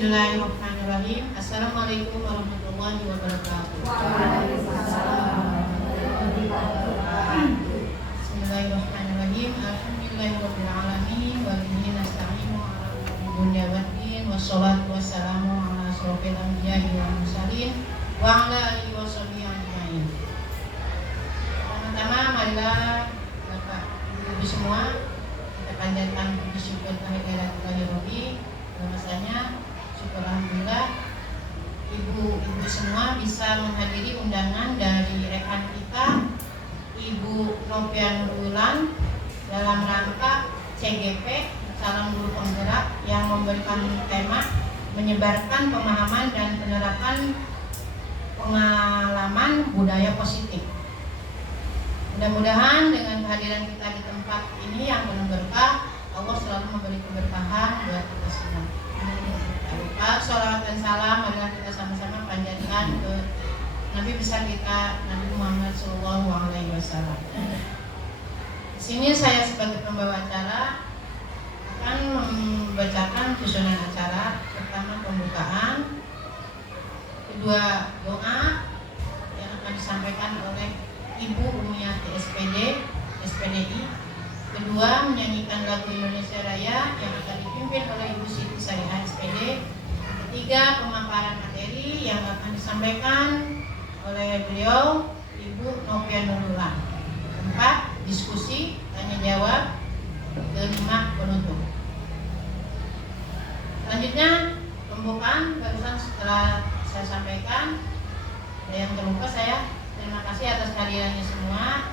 Bismillahirrahmanirrahim. Assalamualaikum warahmatullahi wabarakatuh. Bismillahirrahmanirrahim. Alhamdulillahirabbil alamin wa bihi nasta'inu ala umuri dunya waddin wassalatu wassalamu ala asrofil anbiya'i wal mursalin wa ala alihi washabihi ajmain. Pertama-tama marilah Bapak Ibu semua kita panjatkan puji syukur kehadirat Ilahi. Bahwasanya syukur alhamdulillah ibu-ibu semua bisa menghadiri undangan dari rekan kita Ibu Novia Nurul dalam rangka CGP Salam Guru Penggerak yang memberikan tema menyebarkan pemahaman dan penerapan pengalaman budaya positif. Mudah-mudahan dengan kehadiran kita di tempat ini yang penuh berkah, Allah selalu memberi keberkahan buat kita semua. Lupa sholawat dan salam adalah kita sama-sama panjatkan ke Nabi besar kita Nabi Muhammad SAW. Di sini saya sebagai pembawa acara akan membacakan susunan acara. Pertama pembukaan, kedua doa yang akan disampaikan oleh Ibu Umiyati SPDI. Kedua, menyanyikan lagu Indonesia Raya yang akan dipimpin oleh Ibu Siti Sariah SPD. Ketiga, pemaparan materi yang akan disampaikan oleh beliau Ibu Novia Nurul. Keempat, diskusi tanya jawab. Kelima, penutup. Selanjutnya, pembukaan barusan setelah saya sampaikan. Ada yang terlupa saya terima kasih atas kehadirannya semua,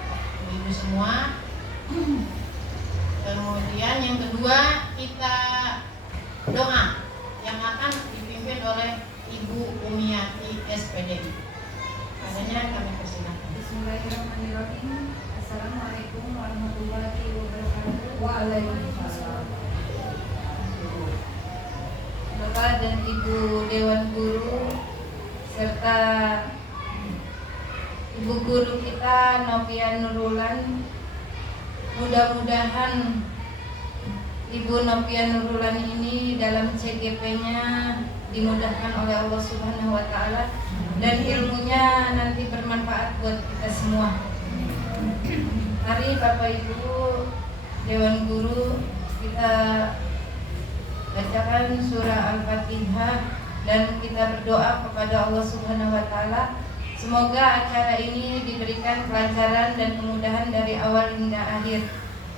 ibu semua. Kemudian yang kedua kita doa yang akan dipimpin oleh Ibu Umiyati SPDI. Adanya kami persilakan. Bismillahirrahmanirrahim. Assalamualaikum warahmatullahi wabarakatuh. Waalaikumsalam. Bapak dan Ibu Dewan Guru serta Ibu Guru kita Novia Nurulan, mudah-mudahan Ibu Novia Nurulan ini dalam CGP-nya dimudahkan oleh Allah Subhanahu wa taala dan ilmunya nanti bermanfaat buat kita semua. Mari Bapak Ibu Dewan Guru kita bacakan surah Al-Fatihah dan kita berdoa kepada Allah Subhanahu wa taala. Semoga acara ini diberikan kelancaran dan kemudahan dari awal hingga akhir.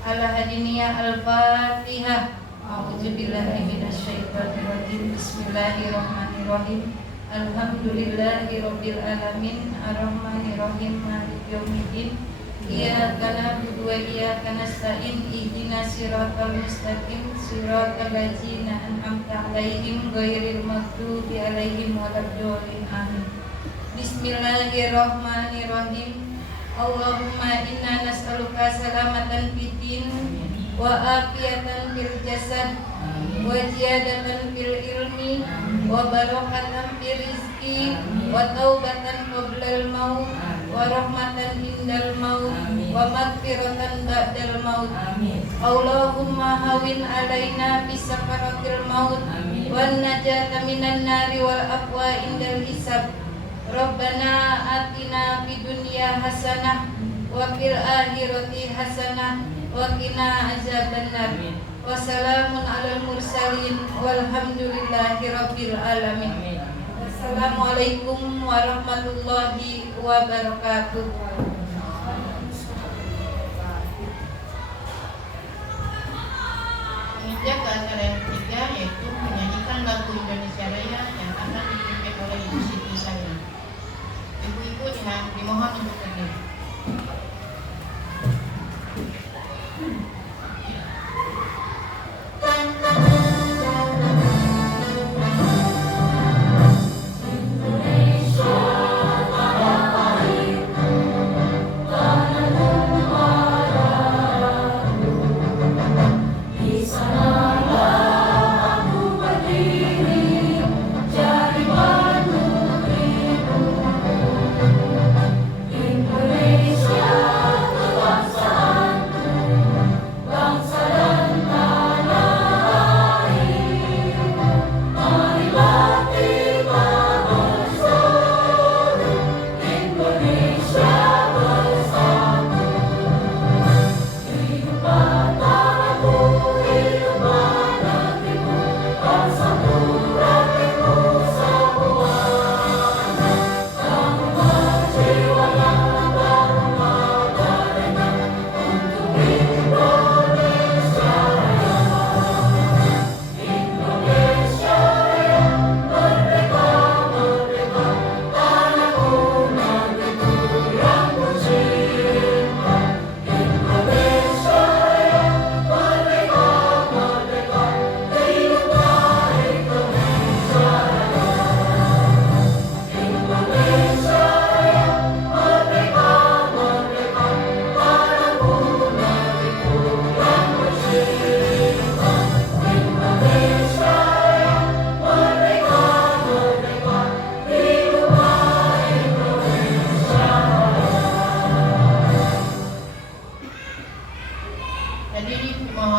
Al-Hadiniyah Al-Fatihah. A'udzubillahi minasyaitonirrajim. Bismillahirrahmanirrahim. Alhamdulillahirabbil alamin. Arrahmanirrahim. Maliki yaumiddin. Iyyaka na'budu wa iyyaka nasta'in. Ihdinas siratal mustaqim. Siratal ladzina an'amta 'alaihim ghairil maghdubi 'alaihim waladdallin. Amin. Bismillahirrahmanirrahim. Allahumma inna nas'aluka salamatan fiddin wa afiyatan fil jasad wa ziyadatan fil ilmi wa barakatan fil rizqi wa taubatan qoblal maut wa rahmatan indal maut wa maghfiratan ba'dal maut. Allahumma hawin alaina fi sakaratil maut wan najata minan nari wal aqwa indal hisab. Rabbana atina fid dunya hasanah wa fil akhirati hasanah wa qina azabannar. Wassalamun alal mursalin walhamdulillahi rabbil alamin. Wassalamualaikum warahmatullahi wabarakatuh. Menginjak ke acara yang ketiga yaitu menyanyikan lagu Indonesia Raya yang akan dipimpin oleh Ibu Siti Sariah. Ibu-ibu dimohon untuk berdiri. Indonesia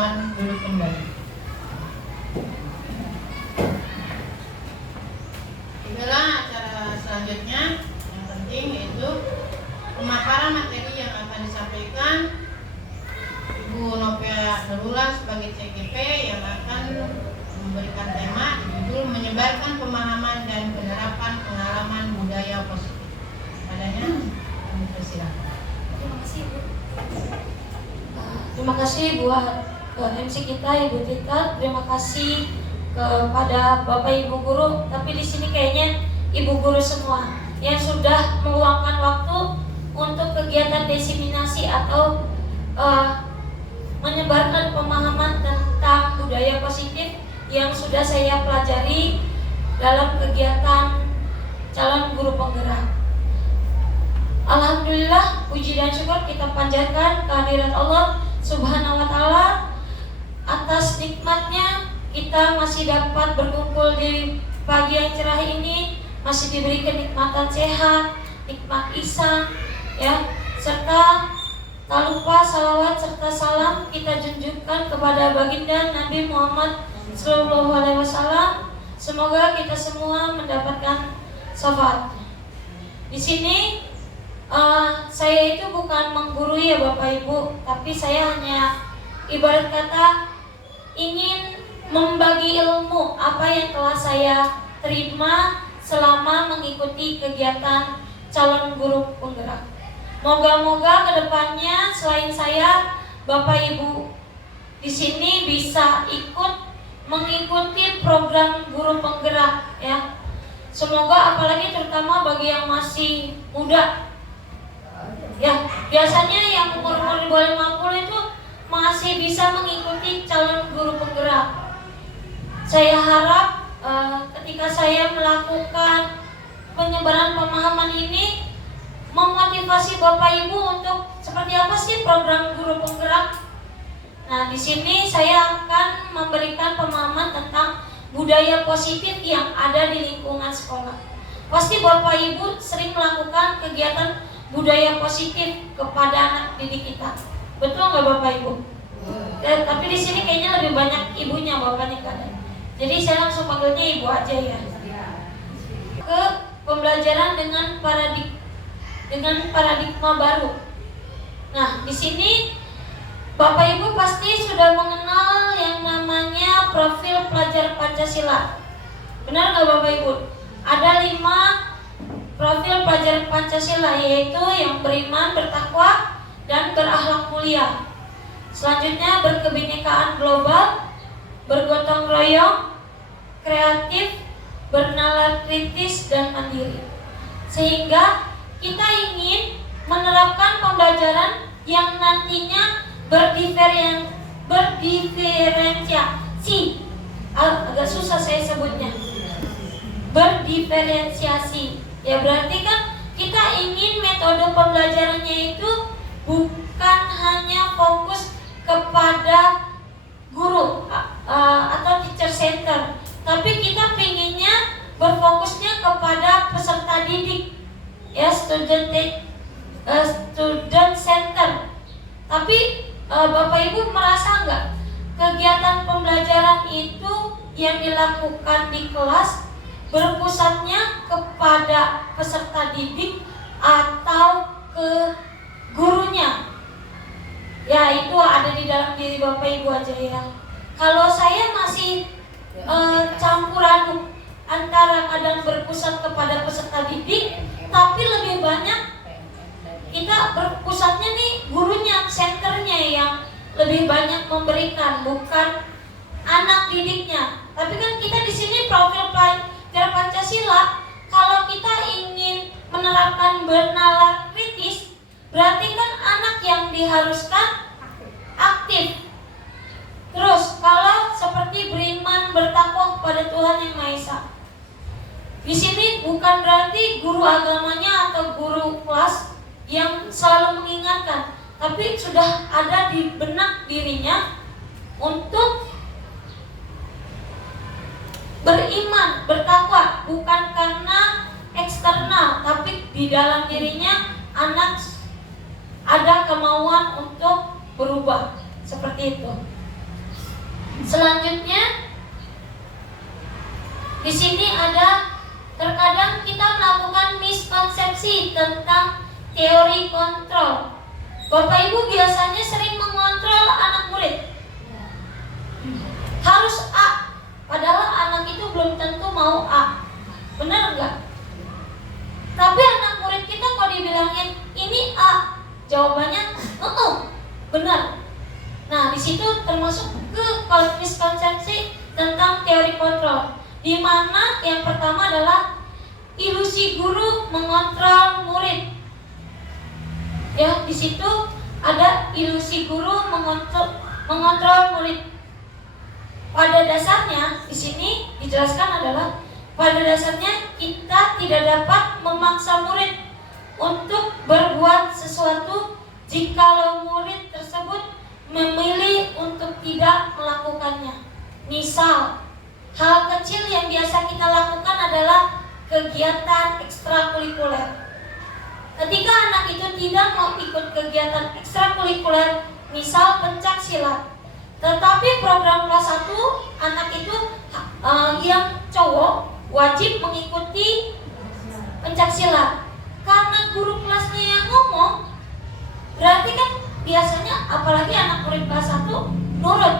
Mohon duduk kembali. Itulah acara selanjutnya yang penting, yaitu pemaparan materi yang akan disampaikan Ibu Novia Nurullah sebagai CGP yang akan memberikan tema judul menyebarkan pemahaman dan penerapan pengalaman budaya positif. Padanya kami persilakan. Terima kasih Bu. Terima kasih buat MC kita Ibu Tita. Terima kasih kepada Bapak Ibu guru. Tapi di sini kayaknya Ibu guru semua yang sudah meluangkan waktu untuk kegiatan diseminasi atau menyebarkan pemahaman tentang budaya positif yang sudah saya pelajari dalam kegiatan calon guru penggerak. Alhamdulillah, puji dan syukur kita panjatkan kehadirat Allah Subhanahu wa Ta'ala atas nikmatnya kita masih dapat berkumpul di pagi yang cerah ini, masih diberi kenikmatan sehat, nikmat ihsan, ya, serta tak lupa salawat serta salam kita junjukkan kepada baginda Nabi Muhammad SAW. Semoga kita semua mendapatkan syafaat. Di sini saya itu bukan menggurui ya Bapak Ibu, tapi saya hanya ibarat kata ingin membagi ilmu apa yang telah saya terima selama mengikuti kegiatan calon guru penggerak. Moga-moga kedepannya selain saya, Bapak Ibu di sini bisa ikut mengikuti program guru penggerak, ya. Semoga apalagi terutama bagi yang masih muda, ya. Biasanya yang umur-umur di bawah 50 itu masih bisa mengikuti calon guru penggerak. Saya harap ketika saya melakukan penyebaran pemahaman ini memotivasi Bapak Ibu untuk seperti apa sih program guru penggerak. Nah, di sini saya akan memberikan pemahaman tentang budaya positif yang ada di lingkungan sekolah. Pasti Bapak Ibu sering melakukan kegiatan budaya positif kepada anak didik kita. Betul nggak Bapak Ibu? Tapi di sini kayaknya lebih banyak ibunya, bapaknya kan. Jadi saya langsung panggilnya ibu aja ya. Ke pembelajaran dengan paradigma baru. Nah, di sini Bapak Ibu pasti sudah mengenal yang namanya profil pelajar Pancasila. Benar nggak Bapak Ibu? Ada 5 profil pelajar Pancasila, yaitu yang beriman, bertakwa, dan berakhlak mulia. Selanjutnya berkebinekaan global, bergotong royong, kreatif, bernalar kritis, dan mandiri. Sehingga kita ingin menerapkan pembelajaran yang nantinya berdiferensiasi. Agak susah saya sebutnya. Berdiferensiasi. Ya berarti kan kita ingin metode pembelajarannya itu bukan hanya fokus kepada guru atau teacher center, tapi kita pinginnya berfokusnya kepada peserta didik, ya, student center. Tapi Bapak Ibu merasa nggak kegiatan pembelajaran itu yang dilakukan di kelas berpusatnya kepada peserta didik atau ke gurunya? Ya, itu ada di dalam diri Bapak Ibu aja ya. Kalau saya masih campur aduk antara kadang berpusat kepada peserta didik, tapi lebih banyak kita berpusatnya nih gurunya, senternya yang lebih banyak memberikan, bukan anak didiknya. Tapi kan kita di sini profil pelajar Pancasila, kalau kita ingin menerapkan bernalar kritis, berarti kan anak yang diharuskan aktif. Terus kalau seperti beriman, bertakwa kepada Tuhan Yang Maha Esa, di sini bukan berarti guru agamanya atau guru kelas yang selalu mengingatkan, tapi sudah ada di benak dirinya untuk beriman, bertakwa, bukan karena eksternal, tapi di dalam dirinya anak ada kemauan untuk berubah, seperti itu. Selanjutnya di sini ada terkadang kita melakukan miskonsepsi tentang teori kontrol. Bapak Ibu biasanya sering mengontrol anak murid. Harus A, padahal anak itu belum tentu mau A. Benar enggak? Tapi anak murid kita kalau dibilangin ini A, jawabannya benar. Nah, di situ termasuk ke miskonsepsi tentang teori kontrol. Di mana yang pertama adalah ilusi guru mengontrol murid. Ya, di situ ada ilusi guru mengontrol murid. Pada dasarnya di sini dijelaskan adalah pada dasarnya kita tidak dapat memaksa murid untuk berbuat sesuatu jikalau murid tersebut memilih untuk tidak melakukannya. Misal, hal kecil yang biasa kita lakukan adalah kegiatan ekstrakurikuler. Ketika anak itu tidak mau ikut kegiatan ekstrakurikuler, misal pencak silat, tetapi program kelas 1 anak itu yang cowok wajib mengikuti pencak silat. Karena guru kelasnya yang ngomong, berarti kan biasanya apalagi anak murid kelas 1 nurut.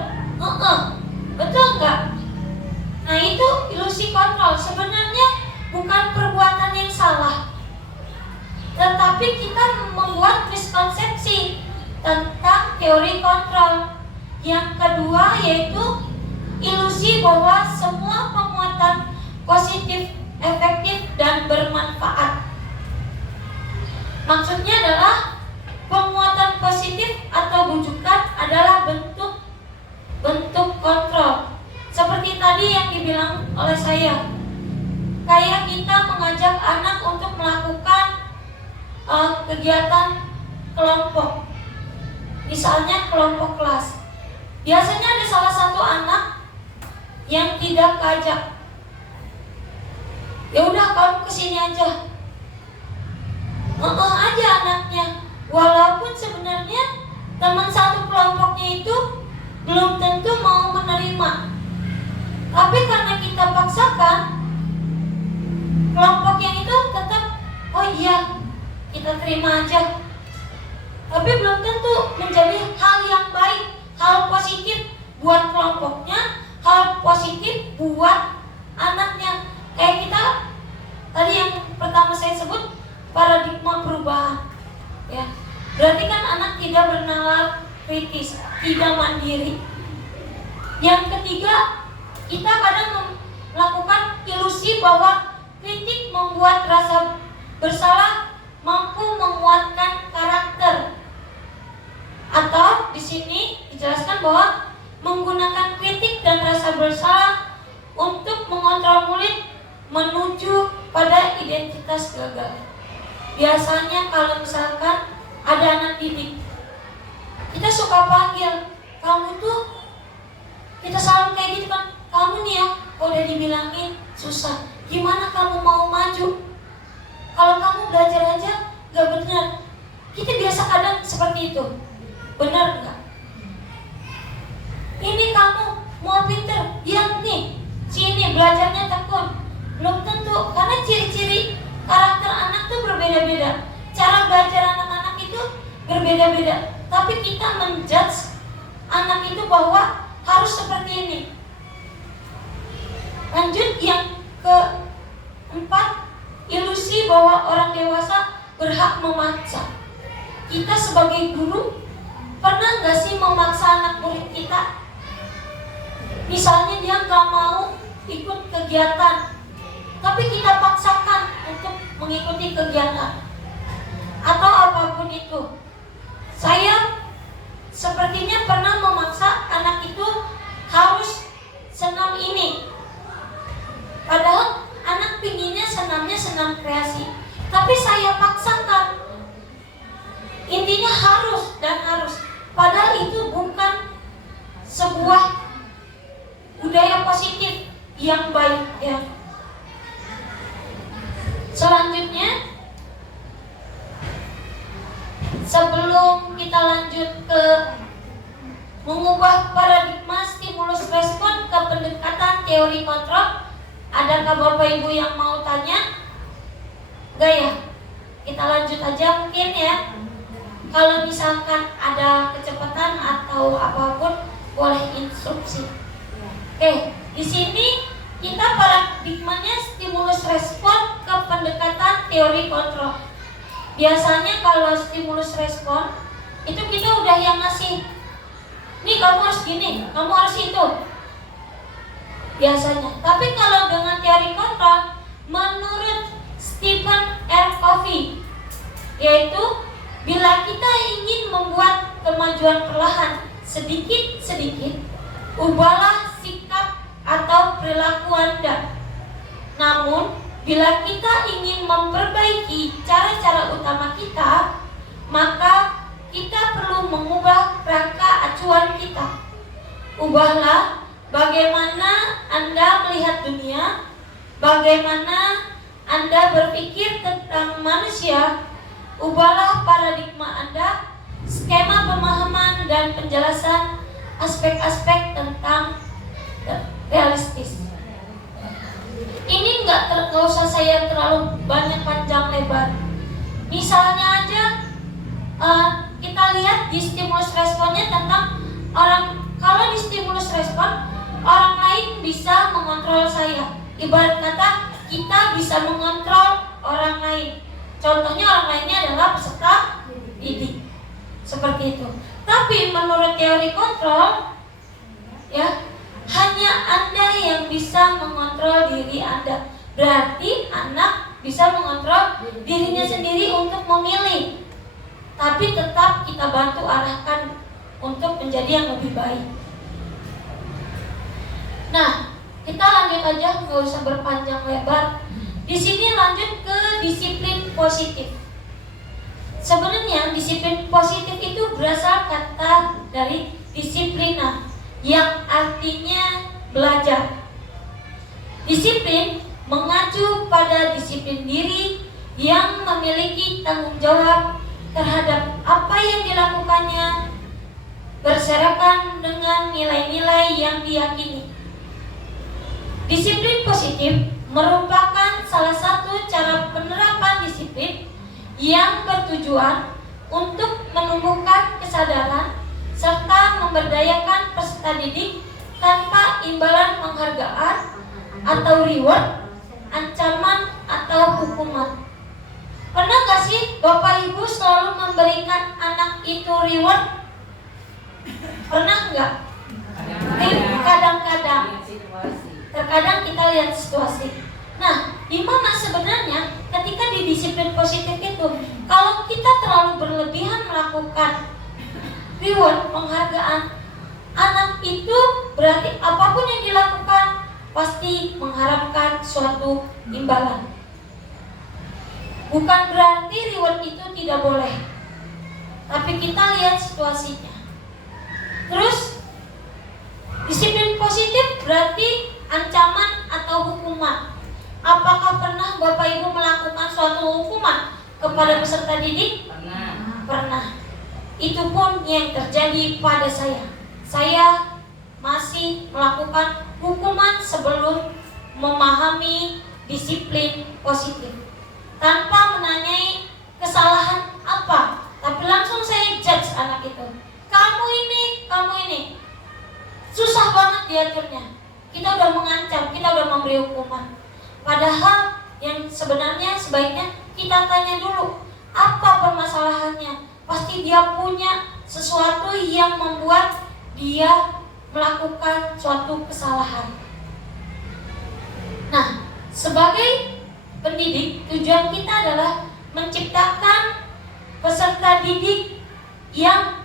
Betul enggak? Nah, itu ilusi kontrol. Sebenarnya bukan perbuatan yang salah, tetapi kita membuat miskonsepsi tentang teori kontrol. Yang kedua yaitu ilusi bahwa semua penguatan positif, efektif, dan bermanfaat. Maksudnya adalah penguatan positif atau bujukan adalah bentuk kontrol. Seperti tadi yang dibilang oleh saya, kayak kita mengajak anak untuk melakukan kegiatan kelompok, misalnya kelompok kelas. Biasanya ada salah satu anak yang tidak keajak. Ya udah, kamu kesini aja. Aja anaknya, walaupun sebenarnya teman satu kelompoknya itu belum tentu mau menerima. Tapi karena kita paksakan, kelompok yang itu tetap, oh iya, kita terima aja. Tapi belum tentu menjadi hal yang baik, hal positif buat kelompoknya, hal positif buat anaknya. Kayak kita tadi yang pertama saya sebut paradigma perubahan, ya. Berarti kan anak tidak bernalar kritis, tidak mandiri. Yang ketiga, kita kadang melakukan ilusi bahwa kritik membuat rasa bersalah, mampu menguatkan karakter. Atau di sini dijelaskan bahwa menggunakan kritik dan rasa bersalah untuk mengontrol murid menuju pada identitas gagal. Biasanya kalau misalkan ada anak didik, kita suka panggil, kamu tuh, kita selalu kayak gitu kan, kamu nih ya, udah dibilangin susah, gimana kamu mau maju? Kalau kamu belajar aja gak benar. Kita biasa kadang seperti itu. Benar gak? Ini kamu mau pinter, ya nih, sini belajarnya tekun. Belum tentu, karena ciri-ciri karakter anak tuh berbeda-beda. Cara belajar anak-anak itu berbeda-beda. Tapi kita menjudge anak itu bahwa harus seperti ini. Lanjut yang keempat, ilusi bahwa orang dewasa berhak memaksa. Kita sebagai guru pernah gak sih memaksa anak murid kita? Misalnya dia gak mau ikut kegiatan, tapi kita paksakan untuk mengikuti kegiatan atau apapun itu. Saya sepertinya pernah memaksa anak itu harus senam ini, padahal anak pinginnya senamnya senam kreasi, tapi saya paksakan. Intinya harus dan harus, padahal itu bukan sebuah budaya positif yang baik, ya. Selanjutnya, sebelum kita lanjut ke mengubah paradigma stimulus teori kontrol? Adakah Bapak Ibu yang mau tanya? Enggak ya? Kita lanjut aja mungkin ya. Kalau misalkan ada kecepatan atau apapun, boleh instruksi. Oke, di sini kita paradigmanya stimulus respon ke pendekatan teori kontrol. Biasanya kalau stimulus respon itu kita udah yang ngasih, nih kamu harus gini, kamu harus itu. Biasanya. Tapi kalau dengan teori kontrol, menurut Stephen R. Covey, yaitu bila kita ingin membuat kemajuan perlahan sedikit-sedikit, ubahlah sikap atau perilaku Anda. Namun, bila kita ingin memperbaiki cara-cara utama kita, maka kita perlu mengubah rangka acuan kita. Ubahlah bagaimana Anda melihat dunia, bagaimana Anda berpikir tentang manusia. Ubahlah paradigma Anda, skema pemahaman dan penjelasan aspek-aspek tentang realistis. Ini nggak usah saya terlalu banyak panjang lebar. Misalnya aja kita lihat di stimulus responnya tentang orang. Kalau di stimulus respon, orang lain bisa mengontrol saya. Ibarat kata kita bisa mengontrol orang lain. Contohnya orang lainnya adalah peserta didik. Seperti itu. Tapi menurut teori kontrol, ya, hanya Anda yang bisa mengontrol diri Anda. Berarti anak bisa mengontrol dirinya sendiri untuk memilih. Tapi tetap kita bantu arahkan untuk menjadi yang lebih baik. Nah, kita lanjut aja, nggak usah berpanjang lebar. Di sini lanjut ke disiplin positif. Sebenarnya disiplin positif itu berasal kata dari disiplina, yang artinya belajar. Disiplin mengacu pada disiplin diri yang memiliki tanggung jawab terhadap apa yang dilakukannya, berserakan dengan nilai-nilai yang diyakini. Disiplin positif merupakan salah satu cara penerapan disiplin yang bertujuan untuk menumbuhkan kesadaran serta memberdayakan peserta didik tanpa imbalan penghargaan atau reward, ancaman atau hukuman. Pernah gak sih Bapak Ibu selalu memberikan anak itu reward? Pernah nggak? Kadang-kadang. Terkadang kita lihat situasi. Nah, di mana sebenarnya ketika di disiplin positif itu, kalau kita terlalu berlebihan melakukan reward, penghargaan, anak itu berarti apapun yang dilakukan pasti mengharapkan suatu imbalan. Bukan berarti reward itu tidak boleh, tapi kita lihat situasinya. Terus disiplin positif berarti ancaman atau hukuman. Apakah pernah Bapak Ibu melakukan suatu hukuman kepada peserta didik? Pernah. Itu pun yang terjadi pada saya. Saya masih melakukan hukuman sebelum memahami disiplin positif, tanpa menanyai kesalahan apa, tapi langsung saya judge anak itu. Kamu ini. Susah banget diaturnya. Kita udah mengancam, kita udah memberi hukuman. Padahal yang sebenarnya sebaiknya kita tanya dulu, apa permasalahannya? Pasti dia punya sesuatu yang membuat dia melakukan suatu kesalahan. Nah, sebagai pendidik, tujuan kita adalah menciptakan peserta didik yang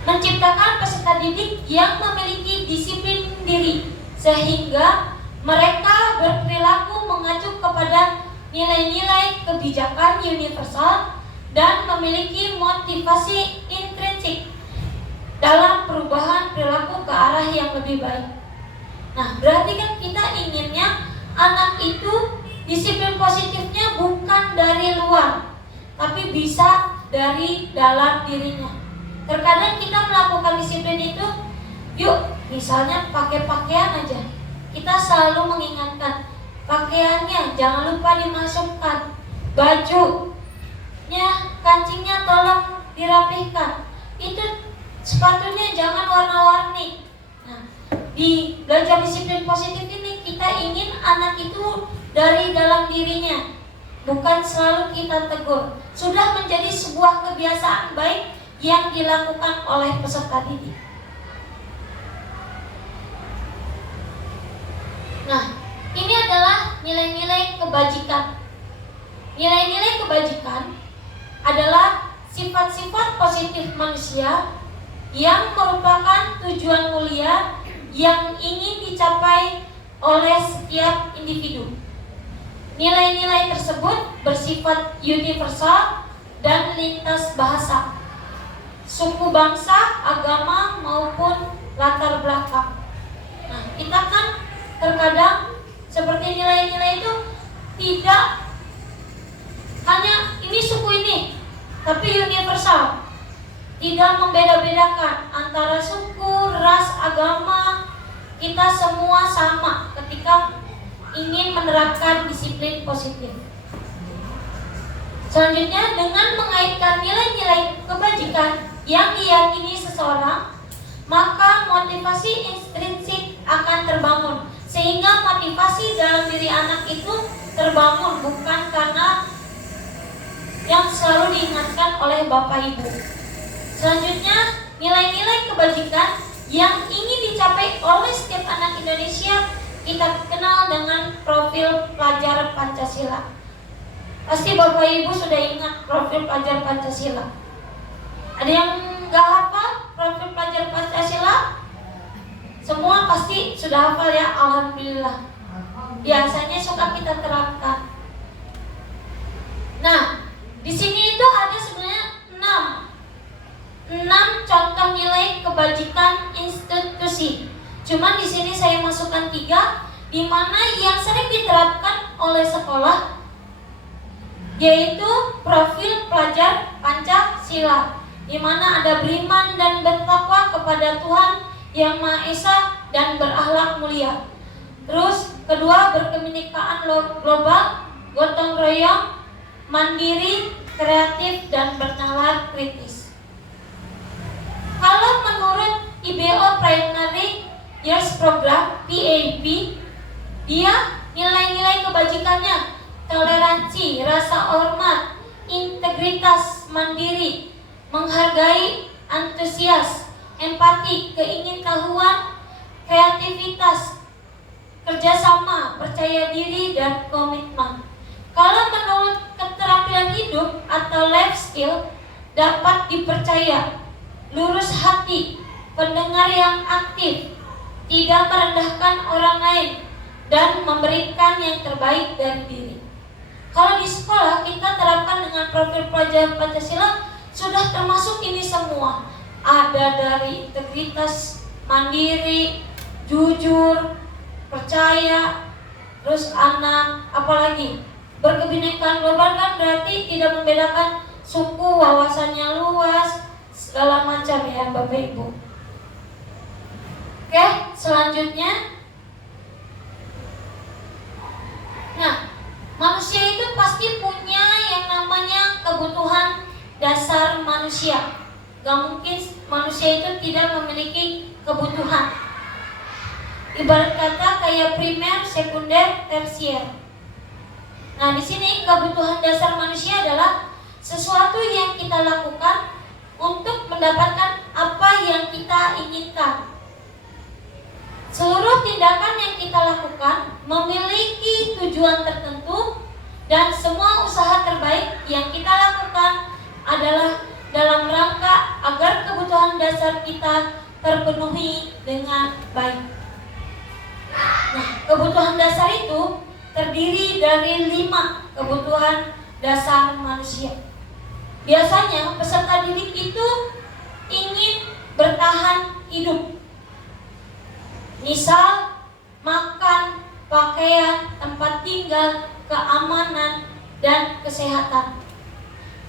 menciptakan peserta didik yang memiliki disiplin diri, sehingga mereka berperilaku mengacu kepada nilai-nilai kebijakan universal dan memiliki motivasi intrinsik dalam perubahan perilaku ke arah yang lebih baik. Nah, berarti kan kita inginnya anak itu disiplin positifnya bukan dari luar, tapi bisa dari dalam dirinya. Terkadang kita melakukan disiplin itu, yuk misalnya pakai pakaian aja, kita selalu mengingatkan pakaiannya jangan lupa dimasukkan, bajunya, kancingnya tolong dirapihkan, itu sepatunya jangan warna-warni. Nah, di belajar disiplin positif ini kita ingin anak itu dari dalam dirinya, bukan selalu kita tegur. Sudah menjadi sebuah kebiasaan baik yang dilakukan oleh peserta didik. Nah, ini adalah nilai-nilai kebajikan. Nilai-nilai kebajikan adalah sifat-sifat positif manusia yang merupakan tujuan mulia yang ingin dicapai oleh setiap individu. Nilai-nilai tersebut bersifat universal dan lintas bahasa, suku bangsa, agama maupun latar belakang. Nah, kita kan terkadang seperti nilai-nilai itu tidak hanya ini suku ini, tapi universal, tidak membeda-bedakan antara suku, ras, agama. Kita semua sama ketika ingin menerapkan disiplin positif. Selanjutnya, dengan mengaitkan nilai-nilai kebajikan yang diyakini seseorang, maka motivasi intrinsik akan terbangun, sehingga motivasi dalam diri anak itu terbangun bukan karena yang selalu diingatkan oleh Bapak Ibu. Selanjutnya, nilai-nilai kebajikan yang ingin dicapai oleh setiap anak Indonesia kita kenal dengan profil pelajar Pancasila. Pasti Bapak Ibu sudah ingat profil pelajar Pancasila. Ada yang nggak hafal profil pelajar Pancasila? Semua pasti sudah hafal ya, alhamdulillah. Biasanya suka kita terapkan. Nah, di sini itu ada sebenarnya 6 contoh nilai kebajikan institusi. Cuman di sini saya masukkan 3, di mana yang sering diterapkan oleh sekolah, yaitu profil pelajar Pancasila, di mana ada beriman dan bertakwa kepada Tuhan Yang Maha Esa dan berakhlak mulia. Terus kedua, berkebinekaan global, gotong royong, mandiri, kreatif, dan bernalar kritis. Kalau menurut IBO Primary Years Program (PAP), dia nilai-nilai kebajikannya toleransi, rasa hormat, integritas, mandiri, menghargai, antusias, empati, keingintahuan, kreativitas, kerjasama, percaya diri, dan komitmen. Kalau menurut keterampilan hidup atau life skill, dapat dipercaya, lurus hati, pendengar yang aktif, tidak merendahkan orang lain, dan memberikan yang terbaik dari diri. Kalau di sekolah kita terapkan dengan profil pelajar Pancasila, sudah termasuk ini semua. Ada dari integritas, mandiri, jujur, percaya, terus anak, apalagi berkebinekaan global kan berarti tidak membedakan suku, wawasannya luas, segala macam ya Bapak Ibu. Oke, selanjutnya, nah, manusia itu pasti punya yang namanya kebutuhan dasar manusia. Gak mungkin manusia itu tidak memiliki kebutuhan. Ibarat kata kayak primer, sekunder, tersier. Nah, di sini kebutuhan dasar manusia adalah sesuatu yang kita lakukan untuk mendapatkan apa yang kita inginkan. Seluruh tindakan yang kita lakukan memiliki tujuan tertentu, dan semua usaha terbaik yang kita lakukan adalah dalam rangka agar kebutuhan dasar kita terpenuhi dengan baik. Nah, kebutuhan dasar itu terdiri dari 5 kebutuhan dasar manusia. Biasanya peserta didik itu ingin bertahan hidup. Misal makan, pakaian, tempat tinggal, keamanan, dan kesehatan.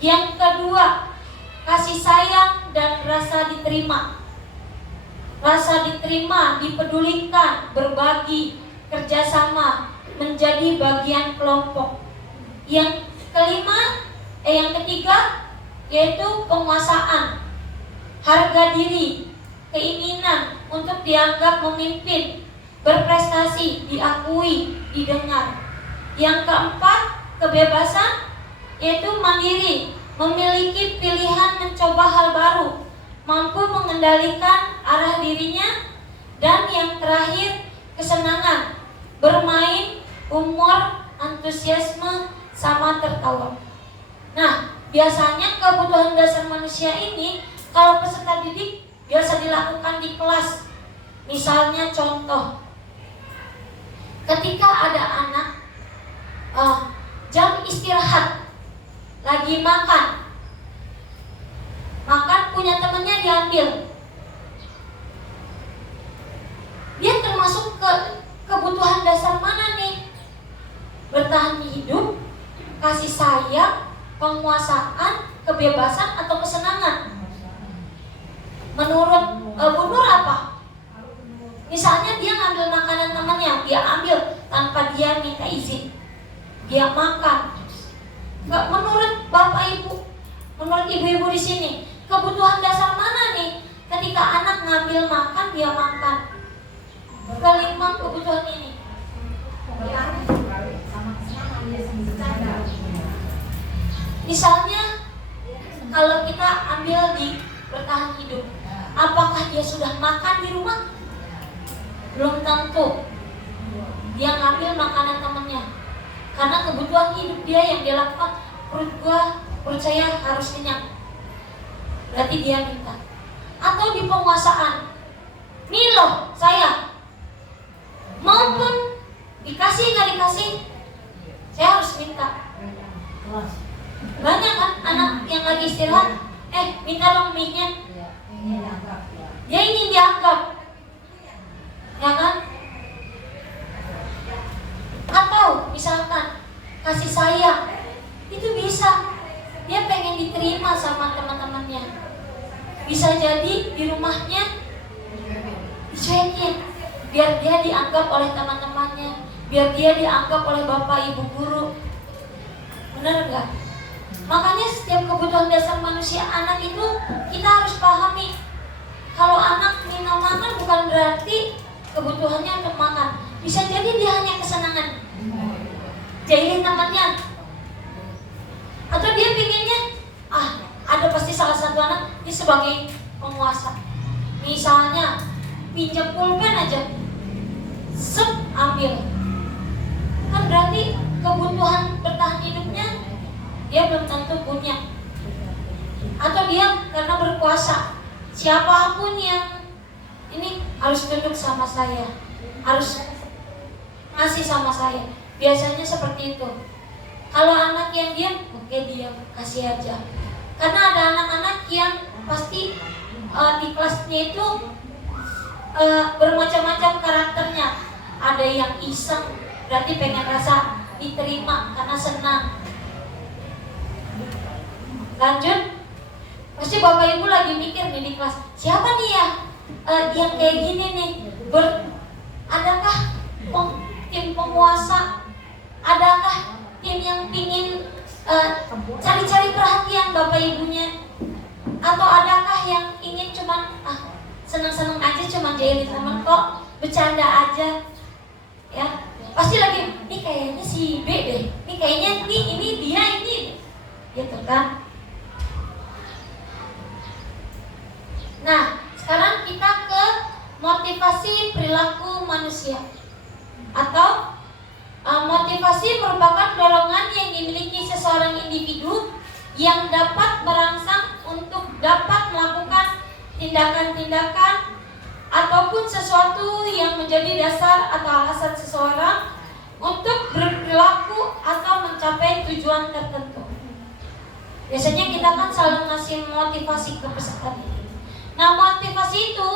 Yang kedua, kasih sayang dan rasa diterima. Rasa diterima, dipedulikan, berbagi, kerjasama, menjadi bagian kelompok. Yang ketiga yaitu penguasaan, harga diri, keinginan untuk dianggap memimpin, berprestasi, diakui, didengar. Yang keempat, kebebasan, yaitu mandiri, memiliki pilihan mencoba hal baru, mampu mengendalikan arah dirinya. Dan yang terakhir, kesenangan, bermain, humor, antusiasme, sama tertawa. Nah, biasanya kebutuhan dasar manusia ini kalau peserta didik biasa dilakukan di kelas. Misalnya contoh, ketika ada anak jam istirahat, lagi makan punya temannya diambil. Dia termasuk kebutuhan dasar mana nih? Bertahan hidup, kasih sayang, penguasaan, kebebasan, atau kesenangan? Menurut Bu Nur apa? Misalnya dia ngambil makanan temannya, dia ambil tanpa dia minta izin, dia makan. Menurut Bapak Ibu, menurut Ibu-ibu di sini, kebutuhan dasar mana nih? Ketika anak ngambil makan, dia makan. Kelima kebutuhan ini. Misalnya, kalau kita ambil di bertahan hidup, apakah dia sudah makan di rumah? Belum tentu. Dia ngambil makanan temannya karena kebutuhan hidup dia yang dia lakukan. Perut saya harus kenyang, berarti dia minta. Atau di penguasaan, nih loh saya, maupun dikasih nggak dikasih, saya harus minta. Banyak kan anak yang lagi istirahat, minta dong mic-nya. Dia ingin dianggap, ya kan? Atau misalkan kasih sayang, itu bisa. Dia pengen diterima sama teman-temannya. Bisa jadi di rumahnya dicuekin, biar dia dianggap oleh teman-temannya, biar dia dianggap oleh bapak ibu guru. Benar nggak? Makanya setiap kebutuhan dasar manusia anak itu kita harus pahami. Kalau anak minta makan bukan berarti kebutuhannya untuk makan. Bisa jadi dia hanya kesenangan, jahilin temannya. Atau dia pinginnya, ada pasti salah satu anak ini sebagai penguasa. Misalnya pinjam pulpen aja, ambil. Kan berarti kebutuhan bertahan hidupnya dia belum tentu punya. Atau dia karena berkuasa, siapapun yang ini harus tunduk sama saya, harus ngasih sama saya. Biasanya seperti itu. Kalau anak yang diam, oke diam, kasih aja. Karena ada anak-anak yang pasti di kelasnya itu bermacam-macam karakternya. Ada yang iseng, berarti pengen rasa diterima karena senang. Lanjut, pasti bapak ibu lagi mikir nih di kelas, siapa nih ya yang kayak gini nih? Adakah tim penguasa? Adakah tim yang pingin cari-cari perhatian bapak ibunya? Atau adakah yang ingin cuman seneng-seneng aja, cuman jahilin teman kok, bercanda aja? Ya, pasti lagi, ini kayaknya si B deh, ini kayaknya ini dia ini, gitu kan? Nah, sekarang kita ke motivasi perilaku manusia. Atau motivasi merupakan dorongan yang dimiliki seseorang individu yang dapat merangsang untuk dapat melakukan tindakan-tindakan ataupun sesuatu yang menjadi dasar atau alasan seseorang untuk berperilaku atau mencapai tujuan tertentu. Biasanya kita kan selalu ngasih motivasi ke peserta didik. Nah, motivasi itu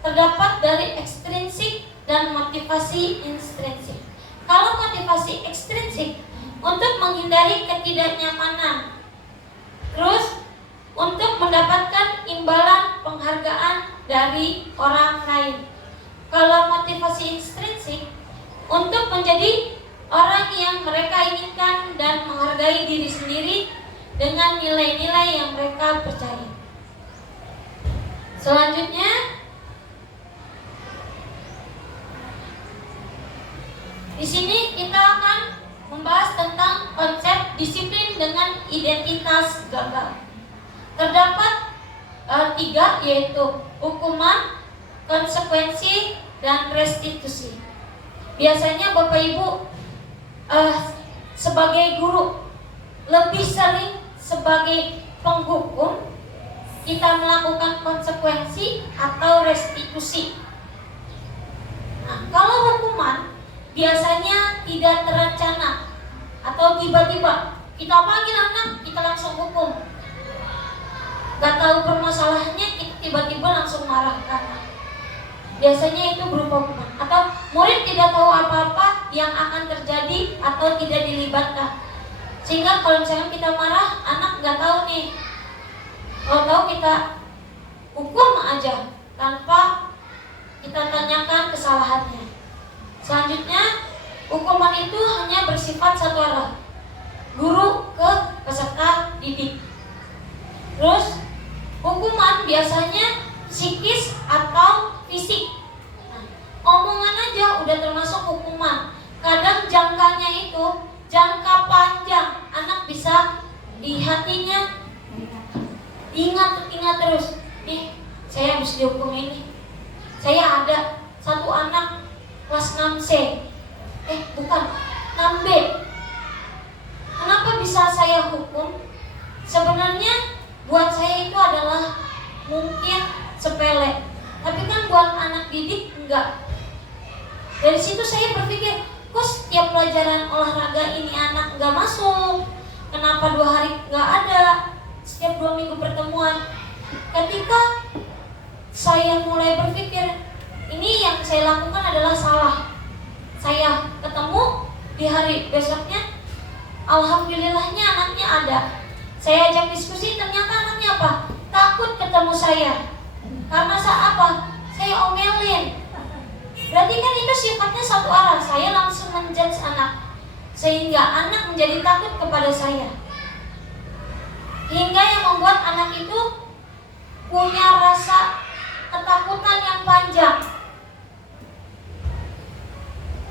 terdapat dari ekstrinsik dan motivasi intrinsik. Kalau motivasi ekstrinsik untuk menghindari ketidaknyamanan, terus untuk mendapatkan imbalan penghargaan dari orang lain. Kalau motivasi intrinsik, untuk menjadi orang yang mereka inginkan dan menghargai diri sendiri dengan nilai-nilai yang mereka percaya. Selanjutnya, di sini kita akan membahas tentang konsep disiplin dengan identitas gagal. Terdapat 3, yaitu hukuman, konsekuensi, dan restitusi. Biasanya Bapak Ibu sebagai guru lebih sering sebagai penghukum, kita melakukan konsekuensi atau restitusi. Nah, kalau hukuman biasanya tidak terencana atau tiba-tiba kita panggil anak, kita langsung hukum. Gak tahu permasalahannya, kita tiba-tiba langsung marah ke anak. Biasanya itu berupa hukuman. Atau murid tidak tahu apa-apa yang akan terjadi atau tidak dilibatkan. Sehingga kalau misalnya kita marah, anak gak tahu nih. Kalau tahu kita hukum aja tanpa kita tanyakan kesalahannya. Selanjutnya, hukuman itu hanya bersifat satu arah, guru ke peserta didik. Terus, hukuman biasanya psikis atau fisik. Nah, omongan aja udah termasuk hukuman. Kadang jangkanya itu jangka panjang, anak bisa di hatinya ingat terus. Saya harus dihukum ini. Saya ada satu anak kelas 6C, bukan 6B. Kenapa bisa saya hukum? Sebenarnya buat saya itu adalah mungkin sepele, tapi kan buat anak didik enggak. Dari situ saya berpikir, kok setiap pelajaran olahraga ini anak enggak masuk? Kenapa 2 hari enggak ada? Setiap 2 minggu pertemuan. Ketika saya mulai berpikir, ini yang saya lakukan adalah salah. Saya ketemu di hari besoknya, alhamdulillahnya anaknya ada. Saya ajak diskusi, ternyata anaknya apa? Takut ketemu saya. Karena apa? Saya omelin. Berarti kan itu sifatnya satu arah. Saya langsung menjudge anak, sehingga anak menjadi takut kepada saya. Hingga yang membuat anak itu punya rasa ketakutan yang panjang.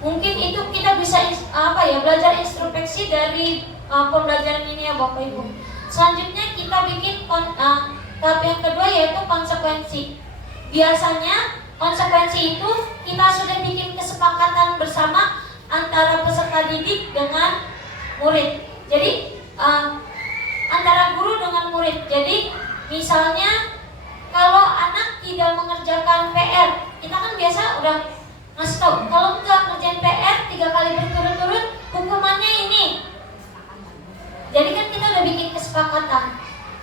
Mungkin itu kita bisa belajar introspeksi dari pembelajaran ini ya Bapak Ibu. Selanjutnya kita bikin tahap yang kedua, yaitu konsekuensi. Biasanya konsekuensi itu kita sudah bikin kesepakatan bersama antara peserta didik dengan murid. Jadi antara guru dengan murid. Jadi misalnya kalau anak tidak mengerjakan PR, kita kan biasa udah ngasih tahu, kalau enggak ngerjain PR 3 kali berturut-turut, hukumannya ini. Jadi kan kita udah bikin kesepakatan.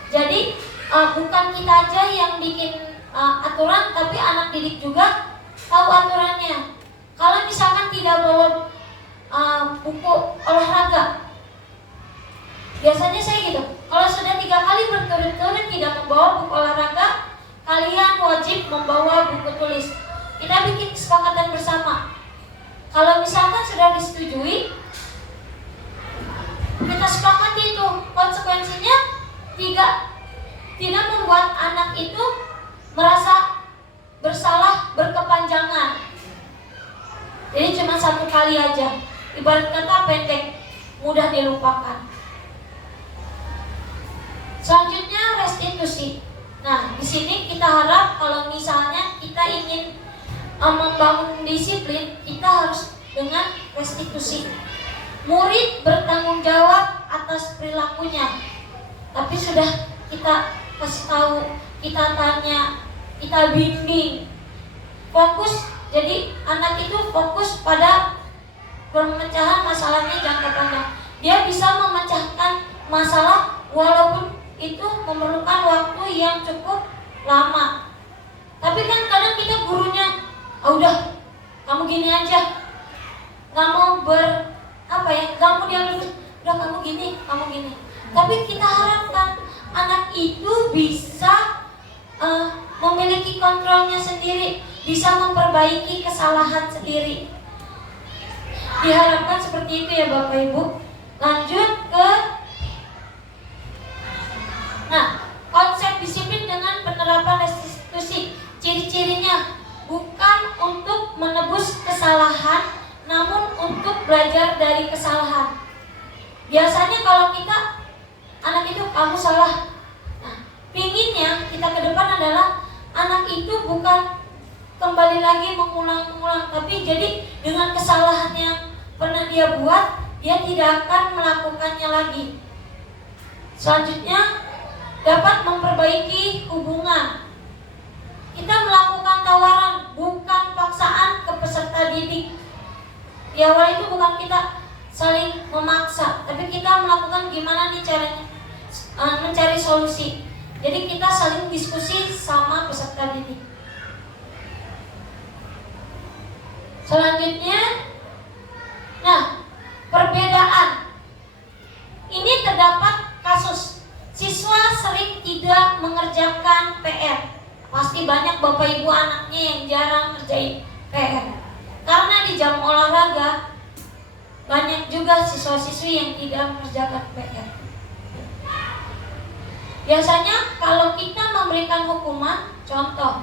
Jadi bukan kita aja yang bikin aturan, tapi anak didik juga tahu aturannya. Kalau misalkan tidak bawa buku olahraga, biasanya saya gitu, kalau sudah 3 kali berturut-turut tidak membawa buku olahraga, kalian wajib membawa buku tulis. Kita bikin kesepakatan bersama. Kalau misalkan sudah disetujui, kita sepakati itu konsekuensinya tidak membuat anak itu merasa bersalah berkepanjangan. Jadi cuma 1 kali aja. Ibarat kata pendek, mudah dilupakan. Selanjutnya restitusi. Nah, di sini kita harap kalau misalnya kita ingin membangun disiplin, kita harus dengan restitusi. Murid bertanggung jawab atas perilakunya. Tapi sudah kita kasih tahu, kita tanya, kita bimbing. Fokus, jadi anak itu fokus pada pemecahan masalahnya jangka panjang. Dia bisa memecahkan masalah walaupun itu memerlukan waktu yang cukup lama. Tapi kan kadang kita gurunya, udah kamu gini aja, nggak mau kamu diambil, udah kamu gini. Tapi kita harapkan anak itu bisa memiliki kontrolnya sendiri, bisa memperbaiki kesalahan sendiri. Diharapkan seperti itu ya Bapak Ibu. Lanjut ke konsep disiplin dengan penerapan restitusi. Ciri-cirinya bukan untuk menebus kesalahan, namun untuk belajar dari kesalahan. Biasanya kalau kita anak itu kamu salah. Pinginnya kita ke depan adalah anak itu bukan kembali lagi mengulang-ulang, tapi jadi dengan kesalahan yang pernah dia buat, dia tidak akan melakukannya lagi. Selanjutnya, dapat memperbaiki hubungan. Kita melakukan tawaran, bukan paksaan ke peserta didik. Di awal itu bukan kita saling memaksa, tapi kita melakukan gimana nih caranya mencari solusi. Jadi kita saling diskusi sama peserta didik. Selanjutnya, perbedaan. Ini terdapat kasus siswa sering tidak mengerjakan PR. Pasti banyak Bapak Ibu anaknya yang jarang ngerjain PR. Karena di jam olahraga banyak juga siswa-siswi yang tidak mengerjakan PR. Biasanya kalau kita memberikan hukuman, contoh,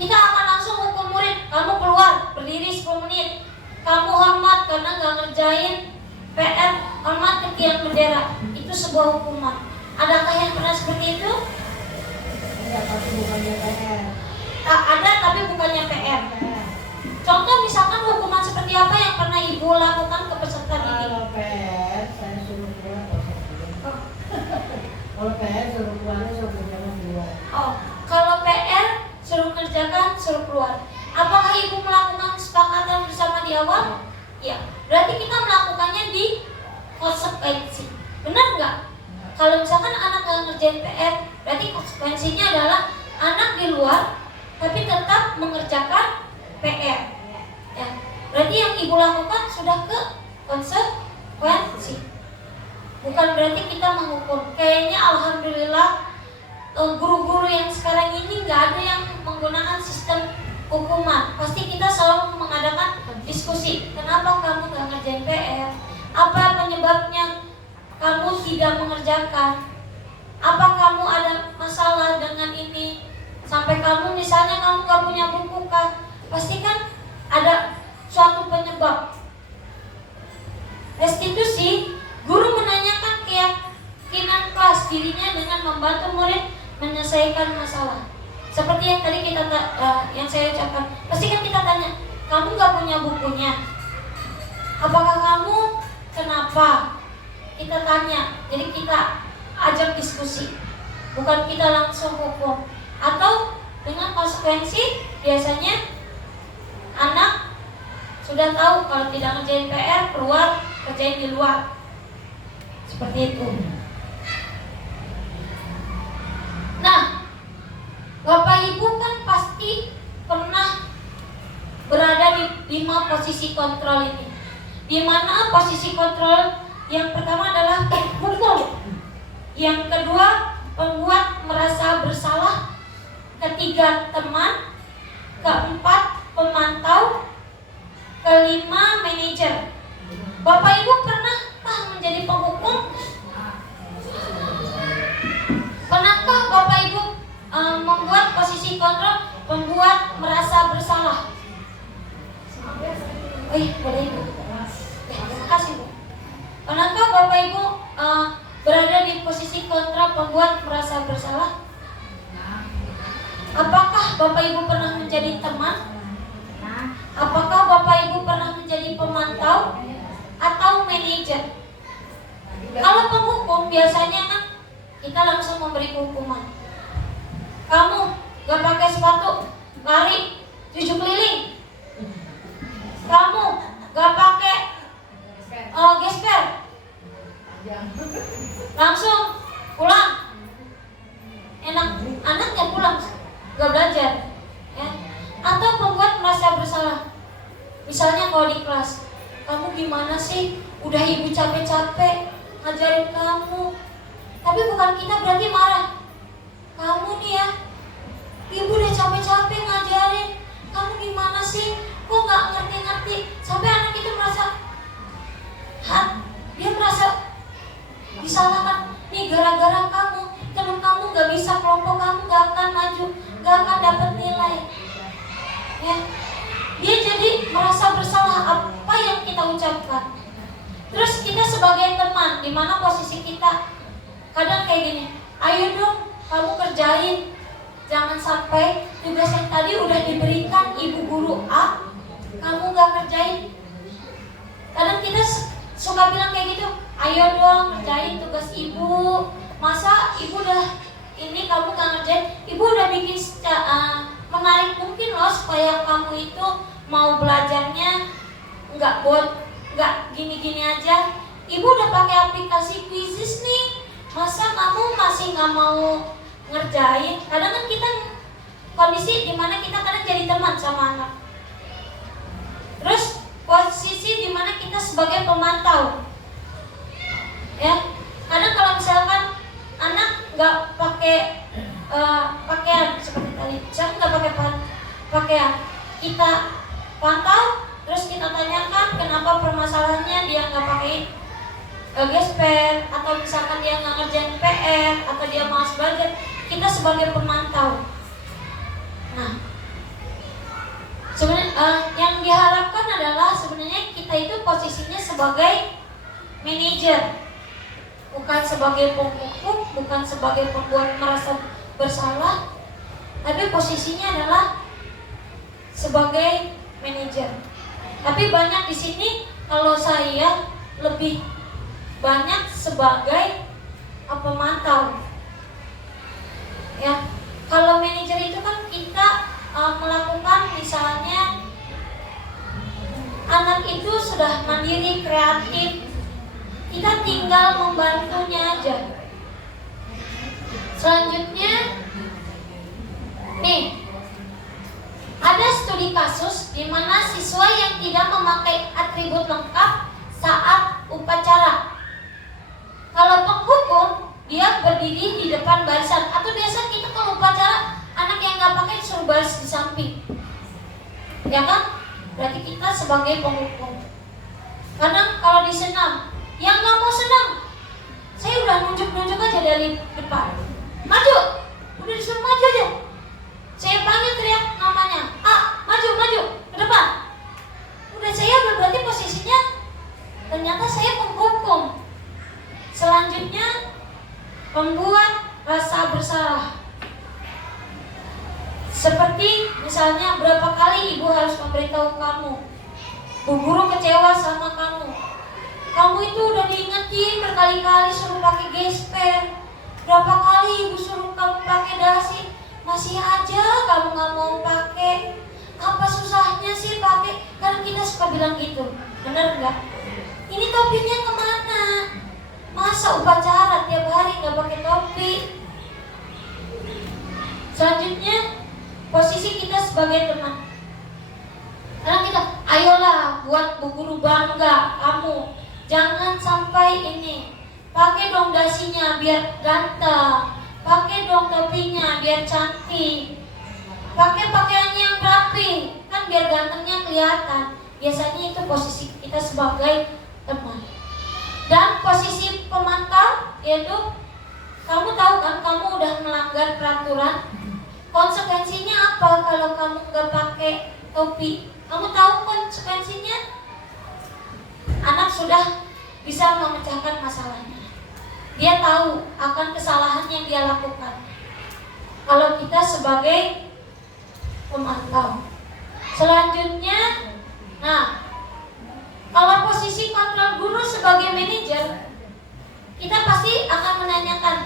kita akan langsung hukum murid, kamu keluar, berdiri 10 menit, kamu hormat karena gak ngerjain PR, hormat ke tiang bendera. Itu sebuah hukuman. Adakah yang pernah seperti itu? Ada tapi bukannya PR. Ada tapi bukannya PR. Contoh misalkan hukuman seperti apa yang pernah Ibu lakukan ke peserta didik? Kalau PR, saya suruh keluar. Kalau PR suruh keluar, suruh jangan keluar. Kalau PR suruh kerjakan, suruh keluar. Apakah Ibu melakukan kesepakatan bersama di awal? Ya, berarti kita melakukannya di konsekuensi. Benar nggak? Kalau misalkan anak nggak ngerjain PR, berarti konsekuensinya adalah anak di luar tapi tetap mengerjakan PR. Ya, berarti yang Ibu lakukan sudah ke konsekuensi. Bukan berarti kita menghukum. Kayaknya alhamdulillah guru-guru yang sekarang ini nggak ada yang menggunakan sistem hukuman. Pasti kita selalu mengadakan diskusi. Kenapa kamu nggak ngerjain PR? Apa penyebabnya kamu tidak mengerjakan? Apa kamu ada masalah dengan ini? Sampai kamu misalnya kamu nggak punya buku kah? Pasti kan ada suatu penyebab. Restitusi, guru menanyakan keyakinan kelas dirinya dengan membantu murid menyelesaikan masalah. Seperti yang tadi yang saya ucapkan, pasti kan kita tanya, kamu nggak punya bukunya? Apakah kamu kenapa? Kita tanya, jadi kita ajak diskusi, bukan kita langsung hukum. Atau dengan konsekuensi, biasanya anak sudah tahu kalau tidak ngerjain PR, keluar, kerjain di luar. Seperti itu. Nah, Bapak Ibu kan pasti pernah berada di 5 posisi kontrol ini. Di mana posisi kontrol yang pertama adalah hukum, yang kedua membuat merasa bersalah, ketiga teman, keempat pemantau, kelima manajer. Bapak Ibu pernah menjadi penghukum? Pernahkah Bapak Ibu membuat posisi kontrol, membuat merasa bersalah? Boleh Ibu. Terima kasih Bu. Pernahkah Bapak Ibu berada di posisi kontrol, membuat merasa bersalah? Apakah Bapak Ibu pernah menjadi teman? Apakah Bapak Ibu pernah menjadi pemantau atau manajer? Kalau penghukum biasanya kan kita langsung memberi hukuman. Kamu gak pakai sepatu, lari 7 keliling. Kamu gak pakai gesper, langsung pulang. Anaknya pulang, gak belajar, ya. Atau membuat merasa bersalah. Misalnya kalau di kelas, kamu gimana sih? Udah Ibu capek-capek ngajarin kamu, tapi bukan kita berarti marah. Kamu nih ya, Ibu udah bisa kelompok kamu gak akan maju, gak akan dapat nilai. Ya, dia jadi merasa bersalah apa yang kita ucapkan. Terus kita sebagai teman, di mana posisi kita kadang kayak gini, ayo dong kamu kerjain, jangan sampai tugas yang tadi udah diberikan ibu guru A, kamu gak kerjain. Kadang kita suka bilang kayak gitu, ayo dong kerjain tugas ibu, masa ibu udah ini kamu gak ngerjain, ibu udah bikin menarik mungkin loh supaya kamu itu mau belajarnya nggak gini-gini aja. Ibu udah pakai aplikasi Quizizz nih, masa kamu masih nggak mau ngerjain? Kadang kan kita kondisi dimana kita kadang jadi teman sama anak. Terus posisi dimana kita sebagai pemantau, ya. Kadang kalau misalkan anak nggak pakai pakaian seperti tadi, saya nggak pakai pakaian, kita pantau, terus kita tanyakan kenapa permasalahannya dia nggak pakai gesper, atau misalkan dia nggak ngerjain PR, atau dia malas belajar, kita sebagai pemantau. Nah, sebenarnya yang diharapkan adalah sebenarnya kita itu posisinya sebagai manajer, bukan sebagai penghukum, bukan sebagai pembuat merasa bersalah, tapi posisinya adalah sebagai manajer. Tapi banyak di sini kalau saya lebih banyak sebagai pemantau. Ya, kalau manajer itu kan kita melakukan misalnya anak itu sudah mandiri, kreatif, kita tinggal membantunya aja. Selanjutnya, nih, ada studi kasus di mana siswa yang tidak memakai atribut lengkap saat upacara. Kalau penghukum, dia berdiri di depan barisan. Atau biasa kita kalau upacara, anak yang nggak pakai suruh baris di samping, ya kan? Berarti kita sebagai penghukum. Kadang kalau di senam, yang nggak mau senam, saya udah nunjuk-nunjuk aja dari depan, maju, udah disuruh maju aja. Saya panggil teriak namanya, maju ke depan. Udah saya berarti posisinya ternyata saya penghukum. Selanjutnya, membuat rasa bersalah. Seperti misalnya berapa kali ibu harus memberitahu kamu, bu guru kecewa sama kamu. Kamu itu udah diingetin berkali-kali suruh pakai gesper. Berapa kali ibu suruh kamu pakai dasi, masih aja kamu nggak mau pakai. Apa susahnya sih pakai? Kan kita suka bilang gitu, bener nggak? Ini topinya kemana? Masa upacara tiap hari nggak pakai topi? Selanjutnya, posisi kita sebagai teman. Karena kita, ayolah buat bu guru bangga kamu. Jangan sampai ini. Pakai dong dasinya biar ganteng. Pakai dong topinya biar cantik. Pakai pakaiannya yang rapi, kan biar gantengnya kelihatan. Biasanya itu posisi kita sebagai teman. Dan posisi pemantau yaitu kamu tahu kan kamu udah melanggar peraturan. Konsekuensinya apa kalau kamu nggak pakai topi? Kamu tahu konsekuensinya? Anak sudah bisa memecahkan masalahnya. Dia tahu akan kesalahan yang dia lakukan. Kalau kita sebagai pemantau. Selanjutnya, nah, kalau posisi kontrol guru sebagai manajer, kita pasti akan menanyakan,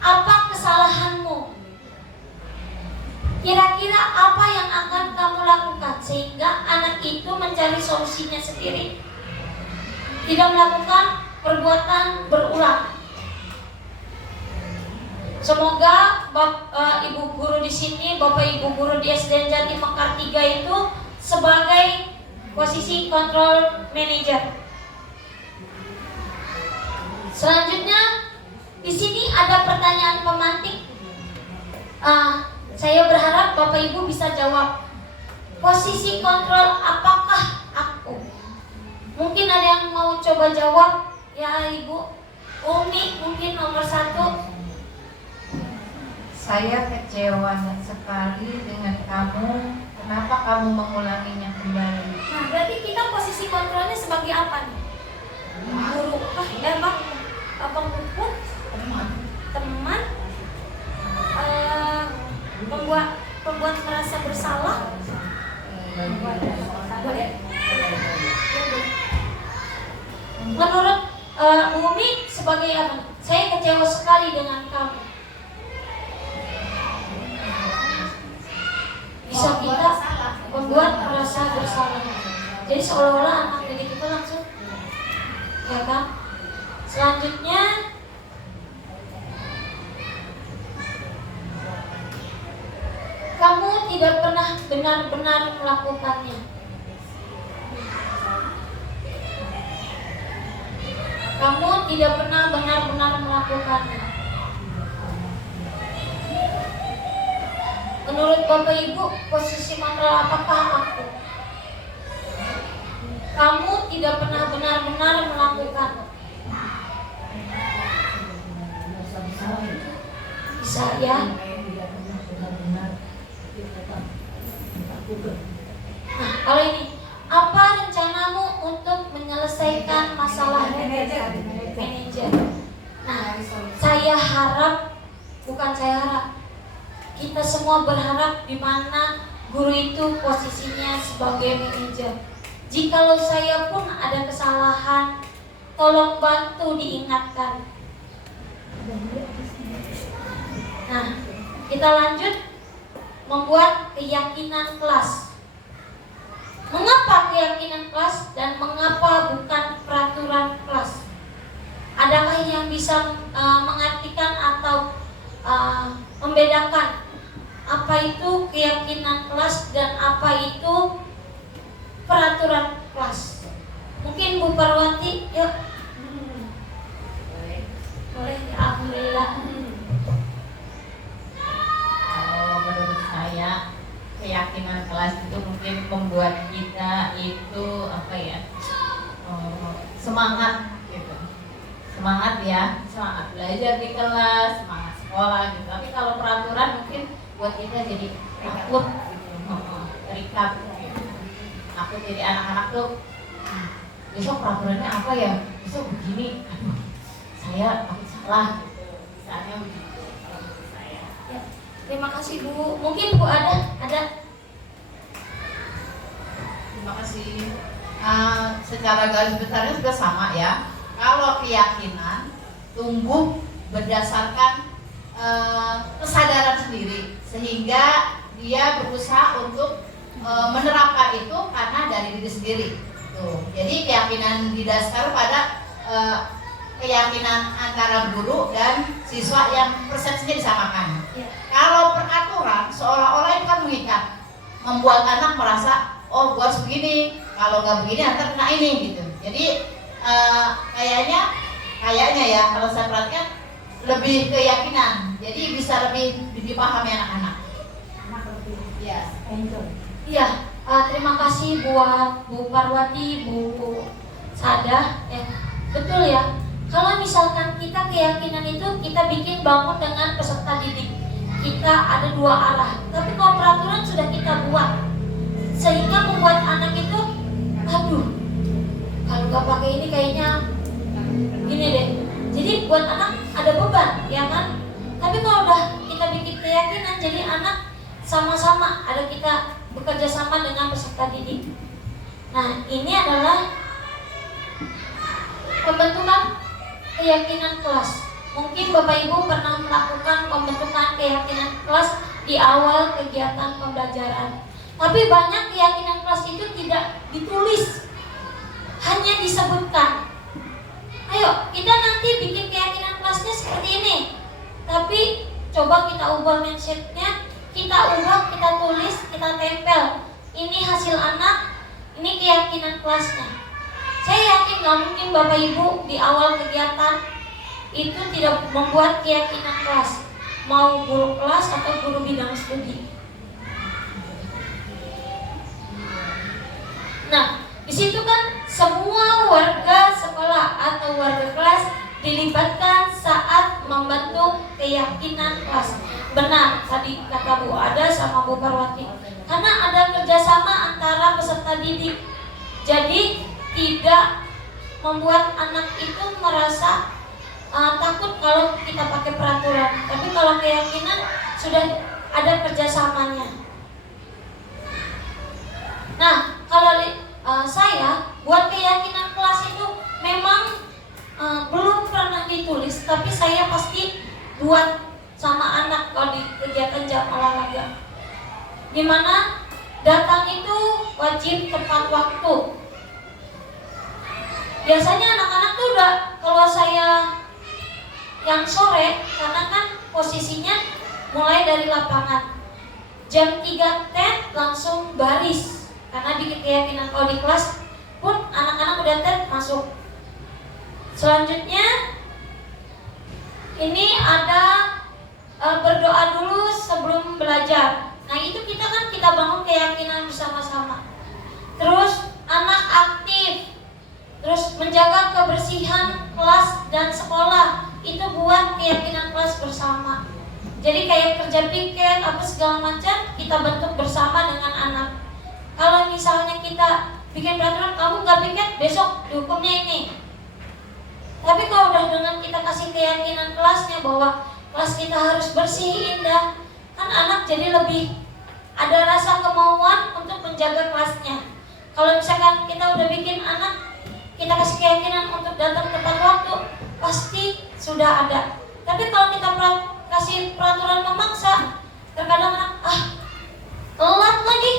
apa kesalahanmu? Kira-kira apa yang akan kamu lakukan sehingga anak itu mencari solusinya sendiri, tidak melakukan perbuatan berulang. Semoga ibu guru di sini, bapak ibu guru di SDN Jati Mekar 3 itu sebagai posisi kontrol manager. Selanjutnya, di sini ada pertanyaan pemantik. Saya berharap bapak ibu bisa jawab. Posisi kontrol apakah aku? Mungkin ada yang mau coba jawab, ya ibu. Umi mungkin nomor 1. Saya kecewa sekali dengan kamu. Kenapa kamu mengulanginya kembali? Nah, berarti kita posisi kontrolnya sebagai apa nih? Guru kah? Pengikut? Teman? Pembuat merasa bersalah? Boleh? Menurut Umi sebagai apa? Saya kecewa sekali dengan kamu. Bisa kita membuat merasa bersalah. Jadi seolah-olah anak didik itu langsung, ya kan? Selanjutnya, kamu tidak pernah benar-benar melakukannya. Kamu tidak pernah benar-benar melakukannya. Menurut Bapak Ibu, posisi kontrol apakah aku? Kamu tidak pernah benar-benar melakukan. Bisa ya? Nah, kalau ini, apa rencanamu untuk menyelesaikan masalah manajer? Nah, saya harap, bukan saya harap, kita semua berharap di mana guru itu posisinya sebagai manajer. Jikalau saya pun ada kesalahan, tolong bantu diingatkan. Nah, kita lanjut membuat keyakinan kelas. Mengapa keyakinan kelas dan mengapa bukan peraturan kelas? Adakah yang bisa mengartikan atau membedakan apa itu keyakinan kelas dan apa itu peraturan kelas? Mungkin Bu Parwati, yuk. Boleh, alhamdulillah. Kalau menurut saya keyakinan kelas itu mungkin membuat kita itu apa ya, semangat gitu, semangat belajar di kelas, semangat sekolah gitu. Tapi kalau peraturan mungkin buat kita jadi takut gitu, terikat gitu. Takut jadi anak-anak tuh besok peraturannya apa ya, besok begini, aduh saya takut salah gitu, misalnya begitu kalau menurut saya. Ya, terima kasih Bu. Mungkin Bu ada. Terima kasih. Secara garis besarnya juga sama ya. Kalau keyakinan tumbuh berdasarkan kesadaran sendiri, sehingga dia berusaha untuk menerapkan itu karena dari diri sendiri. Tuh. Jadi keyakinan didasar pada keyakinan antara guru dan siswa yang persepsinya disamakan. Ya. Kalau peraturan seolah-olah itu kan mengikat, membuat anak merasa, oh gua harus begini, kalau nggak begini nanti kena ini gitu. Jadi kayaknya ya kalau saya perhatikan lebih keyakinan, jadi bisa lebih dipahami anak-anak. Ya, enjoy. Iya, terima kasih buat Bu Parwati, Bu Sadah. Betul ya. Kalau misalkan kita keyakinan itu kita bikin bangun dengan peserta didik, kita ada dua arah. Tapi kalau peraturan sudah kita buat, sehingga membuat anak itu, aduh, kalau nggak pakai ini kayaknya gini deh. Jadi buat anak ada beban, ya kan? Tapi kalau udah kita bikin keyakinan, jadi anak sama-sama ada kita bekerja sama dengan peserta didik. Nah, ini adalah pembentukan keyakinan kelas. Mungkin Bapak Ibu pernah melakukan pembentukan keyakinan kelas di awal kegiatan pembelajaran. Tapi banyak keyakinan kelas itu tidak ditulis, hanya disebutkan. Ayo, kita nanti bikin keyakinan kelasnya seperti ini. Tapi coba kita ubah mindsetnya, kita ubah, kita tulis, kita tempel. Ini hasil anak, ini keyakinan kelasnya. Saya yakin gak mungkin Bapak Ibu di awal kegiatan itu tidak membuat keyakinan kelas, mau guru kelas atau guru bidang studi. Nah, di situ kan semua warga sekolah atau warga kelas dilibatkan saat membentuk keyakinan kelas. benar tadi kata Bu Ada sama Bu Parwati, karena ada kerjasama antara peserta didik. Jadi tidak membuat anak itu merasa takut kalau kita pakai peraturan, tapi kalau keyakinan sudah ada kerjasamanya. Nah, kalau saya buat keyakinan kelas itu memang belum pernah ditulis, tapi saya pasti buat sama anak kalau di kegiatan jam olahraga, dimana datang itu wajib tepat waktu. Biasanya anak-anak tuh udah, kalau saya yang sore, karena kan posisinya mulai dari lapangan, jam 3 tet langsung baris, karena di keyakinan kalau di kelas pun anak-anak udah tet masuk. Selanjutnya ini ada berdoa dulu sebelum belajar. Nah itu kita bangun keyakinan bersama-sama. Terus anak aktif, terus menjaga kebersihan kelas dan sekolah, itu buat keyakinan kelas bersama. Jadi kayak kerja piket apa segala macam kita bentuk bersama dengan anak. Kalau misalnya kita bikin peraturan, kamu nggak piket besok dihukumnya ini. Tapi kalau udah dengan kita kasih keyakinan kelasnya bahwa kelas kita harus bersih, indah, kan anak jadi lebih ada rasa kemauan untuk menjaga kelasnya. Kalau misalkan kita udah bikin anak, kita kasih keyakinan untuk datang tepat waktu, pasti sudah ada. Tapi kalau kita kasih peraturan memaksa, terkadang anak telat lagi,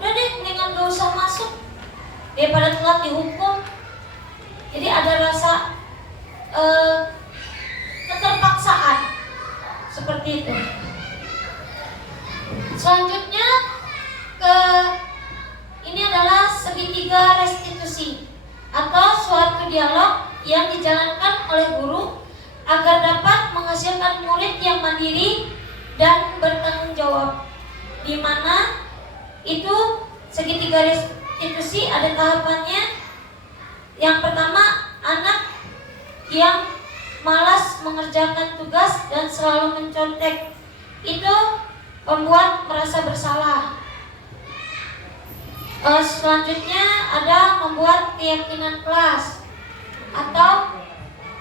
udah deh mendingan gak usah masuk daripada telat dihukum. Jadi ada rasa keterpaksaan seperti itu. Selanjutnya ini adalah segitiga restitusi atau suatu dialog yang dijalankan oleh guru agar dapat menghasilkan murid yang mandiri dan bertanggung jawab. Di mana itu segitiga restitusi ada tahapannya. Yang pertama, anak yang malas mengerjakan tugas dan selalu mencontek, itu membuat merasa bersalah. Selanjutnya ada membuat keyakinan kelas atau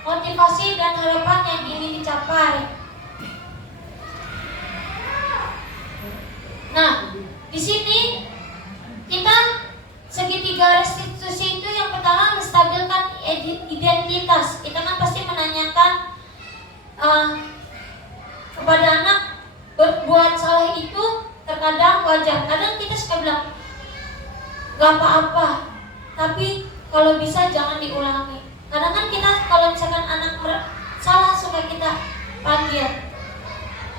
motivasi dan harapan yang ingin dicapai. Nah, di sini kita segitiga restitusi itu yang pertama menstabilkan identitas. Kita kan pasti menanyakan kepada anak, berbuat salah itu terkadang wajar. Kadang kita suka bilang gak apa-apa, tapi kalau bisa jangan diulangi. Karena kan kita kalau misalkan anak salah suka kita panggil.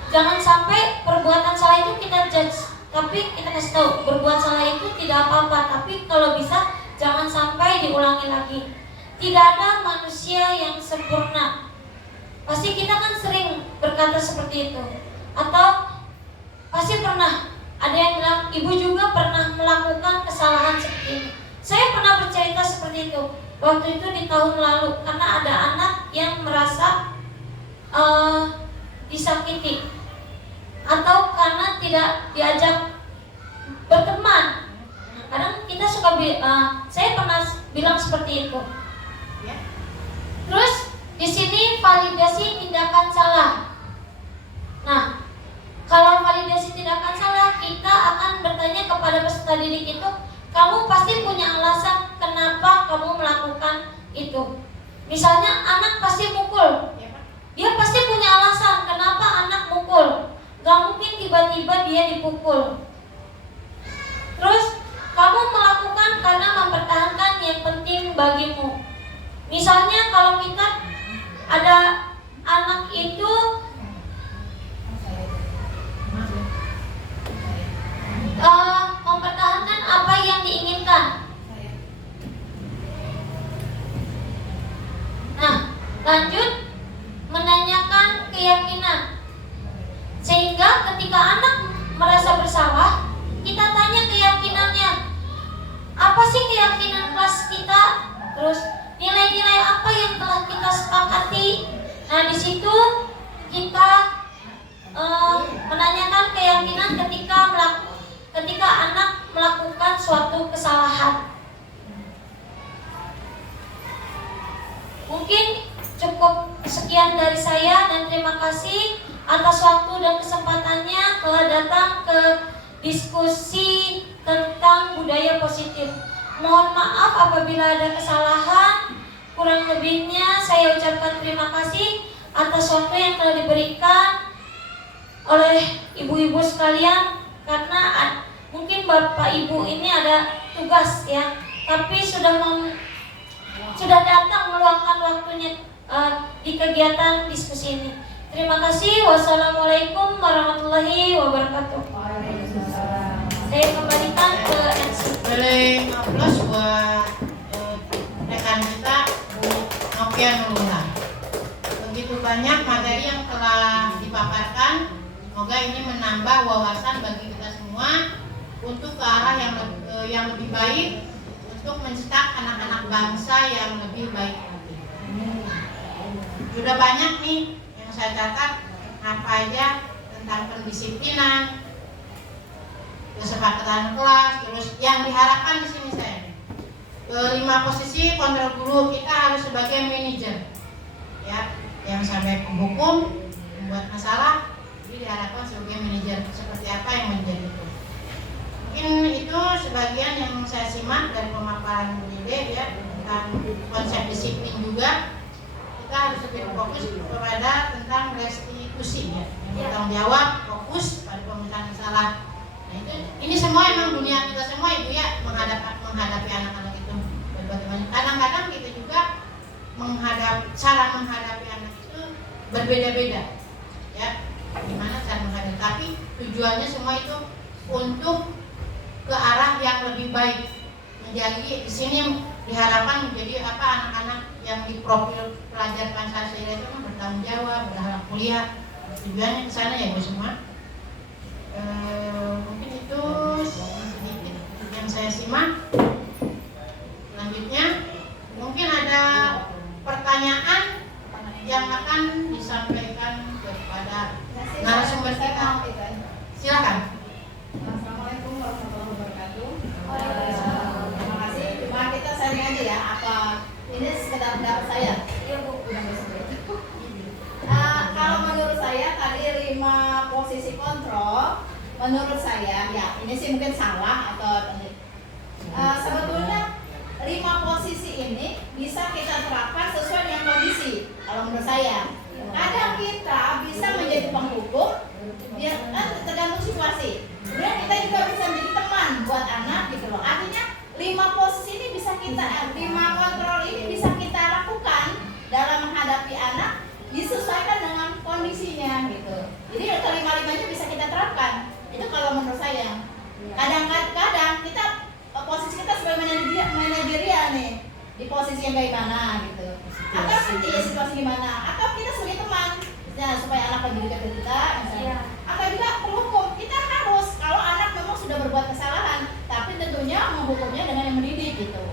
Jangan sampai perbuatan salah itu kita judge, tapi kita kasih tahu berbuat salah itu tidak apa-apa, tapi kalau bisa jangan sampai diulangi lagi. Tidak ada manusia yang sempurna. Pasti kita kan sering berkata seperti itu. Atau pasti pernah ada yang bilang, ibu juga pernah melakukan kesalahan seperti ini. Saya pernah bercerita seperti itu. Waktu itu di tahun lalu, karena ada anak yang merasa disakiti atau karena tidak diajak berteman. Kadang kita suka saya pernah bilang seperti itu. Terus di sini validasi tindakan salah. Nah, kalau validasi tindakan salah, kita akan bertanya kepada peserta didik itu, kamu pasti punya alasan kenapa kamu melakukan itu. Misalnya anak pasti mukul, dia pasti punya alasan kenapa anak mukul. Gak mungkin tiba-tiba dia dipukul. Terus kamu melakukan karena mempertahankan yang penting bagimu. Misalnya kalau kita ada anak itu mempertahankan apa yang diinginkan. Nah, lanjut menanyakan keyakinan. Sehingga ketika anak merasa bersalah, kita tanya keyakinannya. Apa sih keyakinan kelas kita? Terus nilai-nilai apa yang telah kita sepakati? Nah, di situ kita menanyakan keyakinan ketika anak melakukan suatu kesalahan. Mungkin cukup sekian dari saya dan terima kasih atas waktu dan kesempatannya telah datang ke diskusi tentang budaya positif. Mohon maaf apabila ada kesalahan, kurang lebihnya saya ucapkan terima kasih atas waktu yang telah diberikan oleh ibu-ibu sekalian, karena mungkin bapak ibu ini ada tugas ya, tapi sudah datang meluangkan waktunya di kegiatan diskusi ini. Terima kasih. Wassalamualaikum warahmatullahi wabarakatuh. Saya kembalikan ke MC. Boleh aplaus buat rekan kita Bu Novian Nurullah. Begitu banyak materi yang telah dipaparkan. Semoga ini menambah wawasan bagi kita semua untuk ke arah yang lebih baik, untuk mencetak anak-anak bangsa yang lebih baik lagi. Sudah banyak nih yang saya catat, apa aja tentang pendisiplinan, kesepakatan kelas, terus yang diharapkan di sini saya. 5 posisi kontrol guru kita harus sebagai manajer, ya, yang sampai penghukum, membuat masalah, jadi diharapkan sebagai manajer. Seperti apa yang menjadi itu? Mungkin itu sebagian yang saya simak dari pemaparan Bu Dede ya, tentang konsep disiplin juga. Kita harus lebih fokus kepada tentang restitusi ya, yang bertanggung jawab, fokus pada pemecahan masalah. Nah ini semua emang dunia kita semua ibu ya, menghadapi anak-anak itu berbagai macam. Kadang-kadang kita juga cara menghadapi anak itu berbeda-beda ya, gimana cara menghadapi, tapi tujuannya semua itu untuk ke arah yang lebih baik. Menjadi di sini diharapkan menjadi apa, anak-anak yang di profil pelajar Pancasila itu bertanggung jawab, berakhlak mulia. Tujuannya ke sana ya Bu semua. Mungkin itu sedikit yang saya simak. Selanjutnya mungkin ada pertanyaan yang akan disampaikan kepada narasumber kita. Silakan. Assalamualaikum warahmatullahi wabarakatuh. Terima kasih. Cuma kita sharing aja ya, apa ini sekedar pendapat saya. Kalau menurut saya tadi 5 posisi kontrol, menurut saya ya ini sih mungkin salah atau sebetulnya 5 posisi ini bisa kita terapkan sesuai dengan kondisi. Kalau menurut saya, kadang kita bisa menjadi penghukum, dia kan tergantung situasi. Kemudian kita juga bisa menjadi teman buat anak gitu loh. Artinya 5 posisi ini bisa kita, 5 kontrol ini bisa kita lakukan dalam menghadapi anak, disesuaikan dengan kondisinya gitu. Jadi kelima-limanya bisa kita terapkan. Itu kalau menurut saya. Kadang-kadang kita posisi kita sebagai manajerial nih, di posisi yang bagaimana gitu. Atau situasi gimana? Atau kita sebagai teman, misalnya supaya anak lebih dekat dengan kita, misalnya. Atau juga penghukum, kita harus kalau anak memang sudah berbuat kesalahan, tapi tentunya menghukumnya dengan yang mendidik gitu.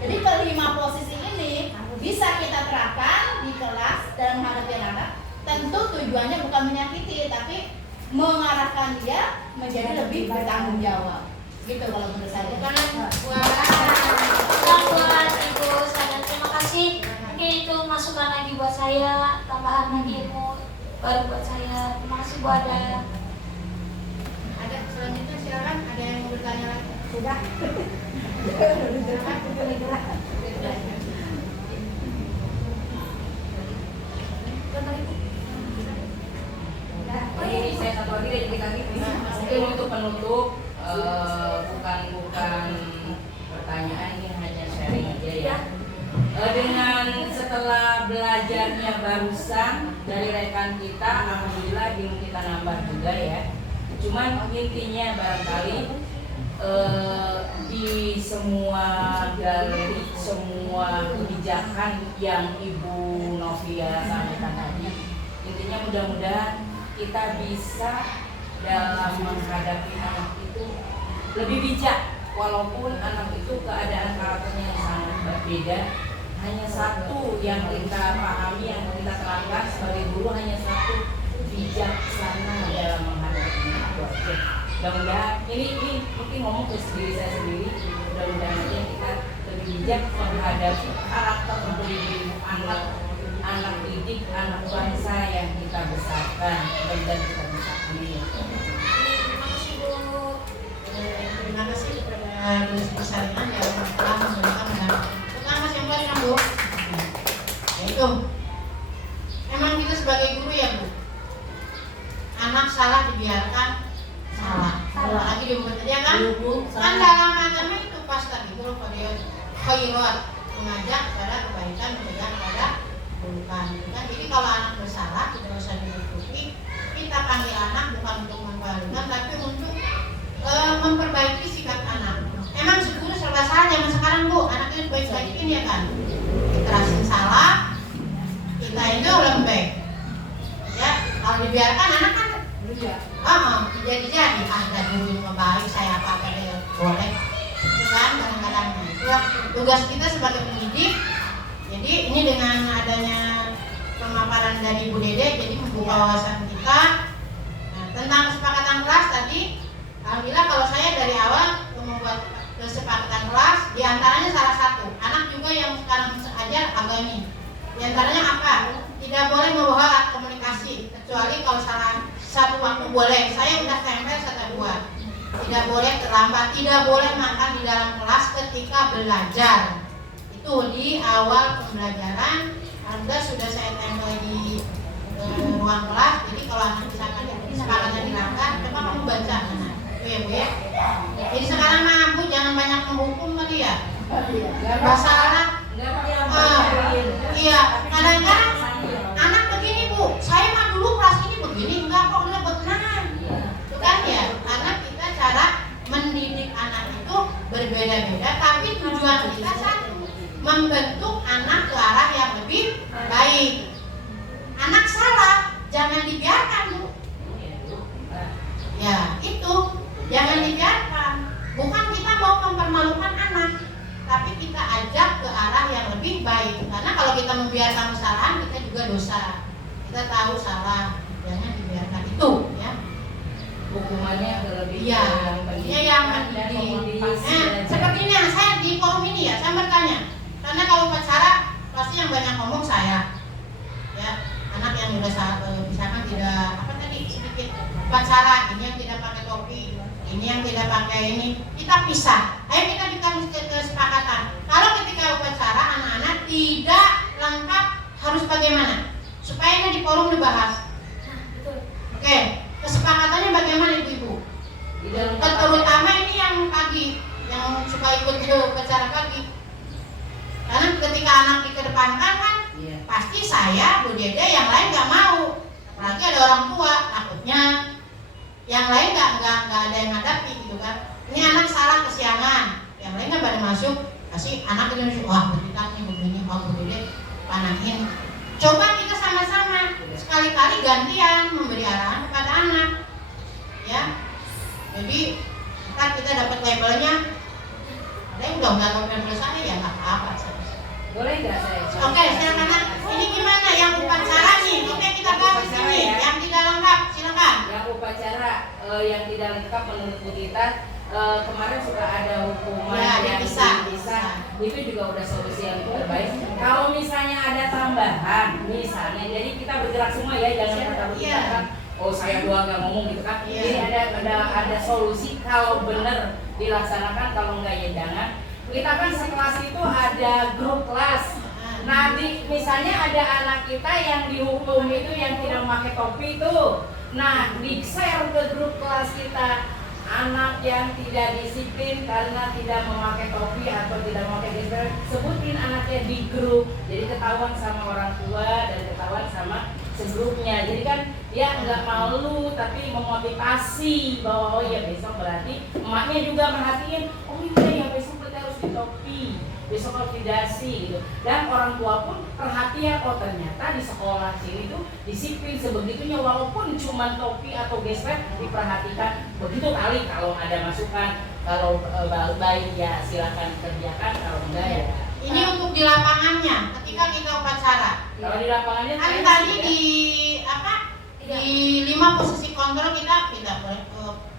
Jadi kelima posisi ini bisa kita terapkan di kelas dalam menghadapi anak. Tentu tujuannya bukan menyakiti, tapi mengarahkan dia menjadi lebih bertanggung jawab. Gitu kalau menurut saya. Buat Ibu saya terima kasih. Mungkin itu masukan lagi buat saya, tambahan lagi ilmu baru buat saya. Terima kasih Bu Ada. Ada selanjutnya silakan, ada yang mau bertanya lagi? Sudah. Ini saya satu lagi dari kita mungkin untuk penutup, bukan pertanyaan, ini hanya sharing aja ya. Dengan setelah belajarnya barusan dari rekan kita, alhamdulillah ilmu kita nambah juga ya. Cuman intinya barangkali di semua galeri, semua kebijakan yang Ibu Novia sampaikan tadi, intinya mudah-mudahan kita bisa dalam menghadapi anak itu lebih bijak, walaupun anak itu keadaan karakternya yang sangat berbeda. Hanya satu yang kita pahami, yang kita terapkan sebagai guru, hanya satu, bijaksana dalam menghadapi itu aja. Mudah-mudahan ini mungkin ngomong ke diri saya sendiri, mudah-mudahan aja kita lebih bijak menghadapi karakter pendidik anak didik anak bangsa yang kita besarkan. Mudah-mudahan kita bisa. Amin. Terima kasih kepada Gus Persalinan yang telah memberikan pendapat. Pertama yang paling Bu, yaitu memang kita sebagai guru ya Bu, anak salah dibiarkan salah. Lagi diumpet aja kan? Kan dalam agama itu pas tadi itu khairat, mengajak pada kebaikan, mengajak pada keburukan. Kan? Jadi kalau anak bersalah tidak usah ditutupi. Kita panggil anak bukan untuk membalikkan, tapi untuk memperbaiki sikap anak. Emang guru serba salah zaman sekarang Bu, anaknya baik-baikin ya kan? Kerasin salah, kita itu lembek. Ya, kalau dibiarkan anak kan jadi dari dulu ngebaik saya apa dia boleh, itu kan kadang-kadang itu tugas kita sebagai pendidik. Jadi ini dengan adanya pemaparan dari Bu Dede, jadi membuka wawasan kita. Nah, tentang kesepakatan kelas tadi, alhamdulillah kalau saya dari awal membuat kesepakatan kelas, diantaranya salah satu anak juga yang sekarang ajar agami. Diantaranya apa? Tidak boleh membawa alat komunikasi kecuali kalau salah satu waktu boleh. Saya udah tempel satu dua. Tidak boleh terlambat, tidak boleh makan di dalam kelas ketika belajar. Itu di awal pembelajaran. Alhamdulillah sudah saya tempel di ruang kelas. Jadi kalau anak misalkan kesepakatan dilanggar, coba kamu baca anak. Itu ya Bu ya. Jadi sekarang mah Bu jangan banyak menghukum tadi ya. Masalah. Iya, kadang-kadang anak begini Bu, saya mah dulu kelas ini begini, enggak kok udah benar. Itu kan ya, karena kita cara mendidik anak itu berbeda-beda, tapi tujuan kita satu, membentuk anak ke arah yang lebih baik. Anak salah, jangan dibiarkan Bu. Ya, itu jangan dibiarkan. Bukan kita mau mempermalukan anak, tapi kita ajak ke arah yang lebih baik. Karena kalau kita membiarkan kesalahan, kita juga dosa. Kita tahu salah, jangan dibiarkan itu, ya. Hukumannya lebih Iya, yang mendidik. Seperti ini, saya di forum ini ya, saya bertanya. Karena kalau upacara pasti yang banyak ngomong saya, ya. Anak yang udah misalkan tidak apa tadi sedikit upacara, ini yang tidak pakai topi, ini yang tidak pakai ini, kita pisah. Ayo kita bikin kesepakatan. Kalau ketika upacara anak-anak tidak lengkap harus bagaimana? Supaya ini di forum dibahas. Oke, kesepakatannya bagaimana Ibu-ibu? Terutama ini yang pagi, yang suka ikut upacara pagi. Karena ketika anak dikedepankan kan, pasti saya, Bu Dede, yang lain nggak mau. Apalagi ada orang tua, takutnya yang lain nggak ada yang hadapi gitu kan. Ini anak salah kesiangan, yang lain kan pada masuk, kasih anak itu wah begini begini, Bu Dede panahin. Coba kita sama-sama sekali-kali gantian memberi arahan kepada anak, ya. Jadi ntar kita dapat labelnya. Ada yang udah nggak dapat label saya ya nggak apa-apa. Boleh nggak saya? Oke, silakan. Ini gimana yang upacara nih? Oke, kita bahas di sini. Ya. Yang tidak lengkap, silakan. Yang upacara yang tidak lengkap menurut Bu Tita, kemarin sudah ada hukuman Ya, yang dipisah. Itu juga udah solusi yang terbaik. Kalau misalnya ada tambahan, misalnya, jadi kita bergerak semua ya, jangan kata Bu Tita kan, oh saya doang nggak ngomong gitu kan. Iya. Jadi ada solusi kalau benar dilaksanakan, kalau enggak ya jangan. Kita kan sekelas itu ada grup kelas. Nah, misalnya ada anak kita yang dihukum itu yang tidak memakai topi itu. Nah, di-share ke grup kelas kita, anak yang tidak disiplin karena tidak memakai topi atau tidak memakai gesper, sebutin anaknya di grup. Jadi ketahuan sama orang tua dan ketahuan sama segrupnya. Jadi kan dia nggak malu tapi memotivasi bahwa oh ya besok berarti emaknya juga merhatiin, oh iya ya besok kita harus di topi, besok harus didasi gitu. Dan orang tua pun perhatian, oh ternyata di sekolah sini tuh disiplin sebegitunya, walaupun cuma topi atau gesper diperhatikan. Begitu kali kalau ada masukan, kalau baik ya silakan kerjakan, kalau enggak ya. Ini untuk di lapangannya ketika kita upacara. Kalau di lapangannya Kan tadi di apa? Di 5 posisi kontrol kita tidak boleh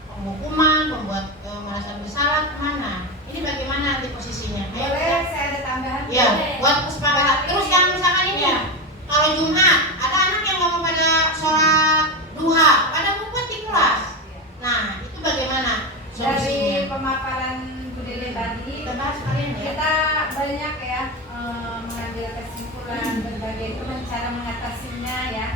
penghukuman, membuat merasa bersalah kemana? Ini bagaimana nanti posisinya? Ayo Boleh kita- saya ada tambahan? Ya, Boleh. buat kesepakatan. Terus yang misalkan ini, Iya. kalau Jumat ada anak yang ngomong pada sholat duha, pada ngumpet di kelas. Nah, itu bagaimana Dari solusinya? pemaparan Bu Dede tadi, Kita bahas kalian ya. kita banyak ya mengambil kesimpulan berbagai teman cara mengatasinya ya,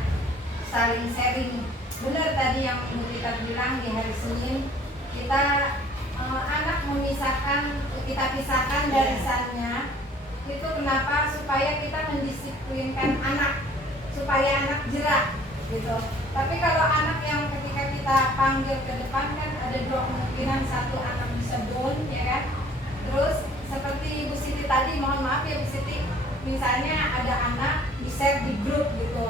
saling sharing. Benar tadi yang Bu Rita bilang di hari Senin kita anak kita pisahkan barisannya. Itu kenapa? Supaya kita mendisiplinkan anak, supaya anak jerak gitu. Tapi kalau anak yang ketika kita panggil ke depan kan ada 2 kemungkinan, satu anak bisa down ya kan. Terus seperti Bu Siti tadi, mohon maaf ya Bu Siti, misalnya ada anak di-share di grup gitu.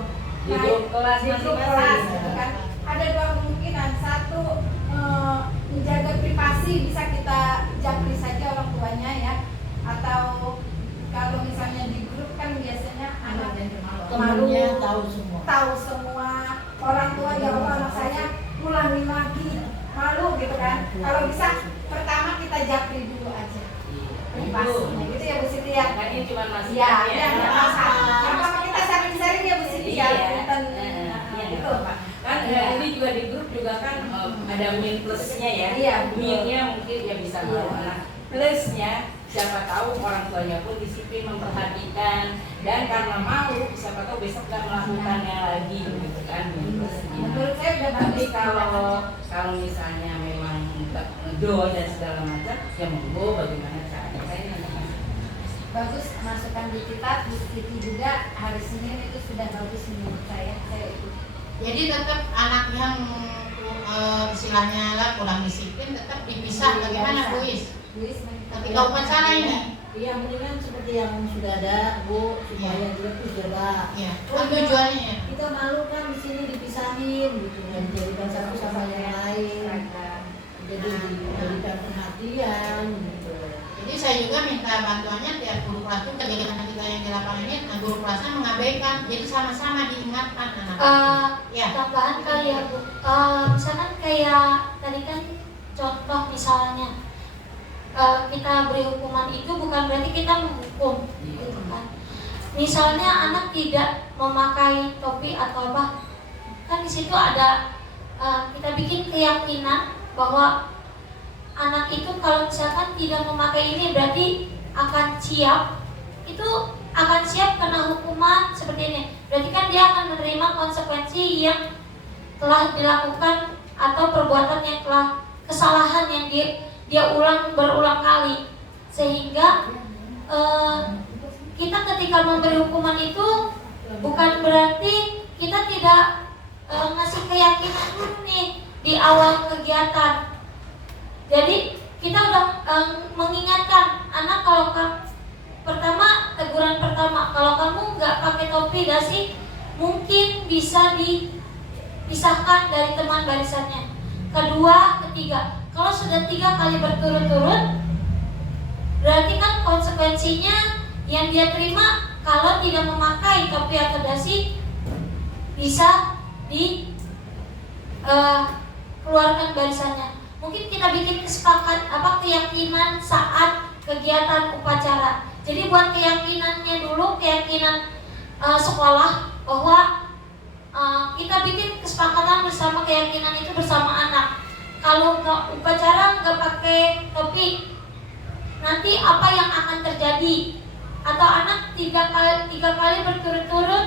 Di grup kelas di grup masing-masing. kelas gitu kan. Ada 2 kemungkinan, satu menjaga privasi, bisa kita japri saja orang tuanya ya, atau kalau misalnya di grup kan biasanya anak malu, tahu semua orang tua ya Allah anak saya ngulangin lagi, malu gitu kan. Kalau bisa pertama kita japri dulu aja privasinya gitu ya Bu Siti ya. Kan ini cuma masih Iya, ya, nggak masalah. Yang pertama kita sharing-sharing ya Bu Siti ya. Punten. Iya, Gitu. kan ini juga di grup juga kan ada min plusnya ya. Iya, Minnya mungkin ya bisa Iya. mau anak. Plusnya siapa tahu orang tuanya pun disiplin memperhatikan, dan karena malu siapa tahu besok nggak melakukannya lagi gitu kan. Min plusnya. Menurut saya udah Tapi bagus. kalau misalnya memang nggak ngedol dan segala macam, ya monggo bagaimana caranya. Saya nanya. Bagus masukan di kita, Bu Siti juga hari Senin itu sudah bagus menurut saya ikut. Jadi tetap anak yang istilahnya lah kurang disiplin tetap dipisah. Bagaimana Bu Is? Luis Ketika upacara ini, Iya, mendingan seperti yang sudah ada, Bu, supaya dia tuh jelas. ya, kan tujuannya. Kita malu kan di sini dipisahin gitu, dan dijadikan satu sama yang lain. Jadi diberikan perhatian gitu. Jadi saya juga minta bantuannya tiap guru kelas itu kegiatan kita yang di lapangan ini, guru kelasnya mengabaikan, jadi sama-sama diingatkan anak. Ya. Tambahan kali ya Bu, misalkan kayak tadi kan contoh misalnya kita beri hukuman itu bukan berarti kita menghukum gitu kan. Misalnya anak tidak memakai topi atau apa, kan di situ ada kita bikin keyakinan bahwa anak itu kalau misalkan tidak memakai ini berarti akan siap, itu akan siap kena hukuman seperti ini. Berarti kan dia akan menerima konsekuensi yang telah dilakukan atau perbuatan yang telah kesalahan yang dia berulang kali, sehingga kita ketika memberi hukuman itu bukan berarti kita tidak ngasih keyakinan dulu nih di awal kegiatan. Jadi kita udah mengingatkan anak, kalau teguran pertama kalau kamu nggak pakai topi dasi mungkin bisa dipisahkan dari teman barisannya. Kedua, ketiga, kalau sudah 3 kali berturut-turut berarti kan konsekuensinya yang dia terima kalau tidak memakai topi atau dasi bisa dikeluarkan barisannya. Mungkin kita bikin keyakinan saat kegiatan upacara. Jadi buat keyakinannya dulu, keyakinan sekolah bahwa kita bikin kesepakatan bersama, keyakinan itu bersama anak. Kalau upacara nggak pakai topi, nanti apa yang akan terjadi? Atau anak 3 kali berturut-turut,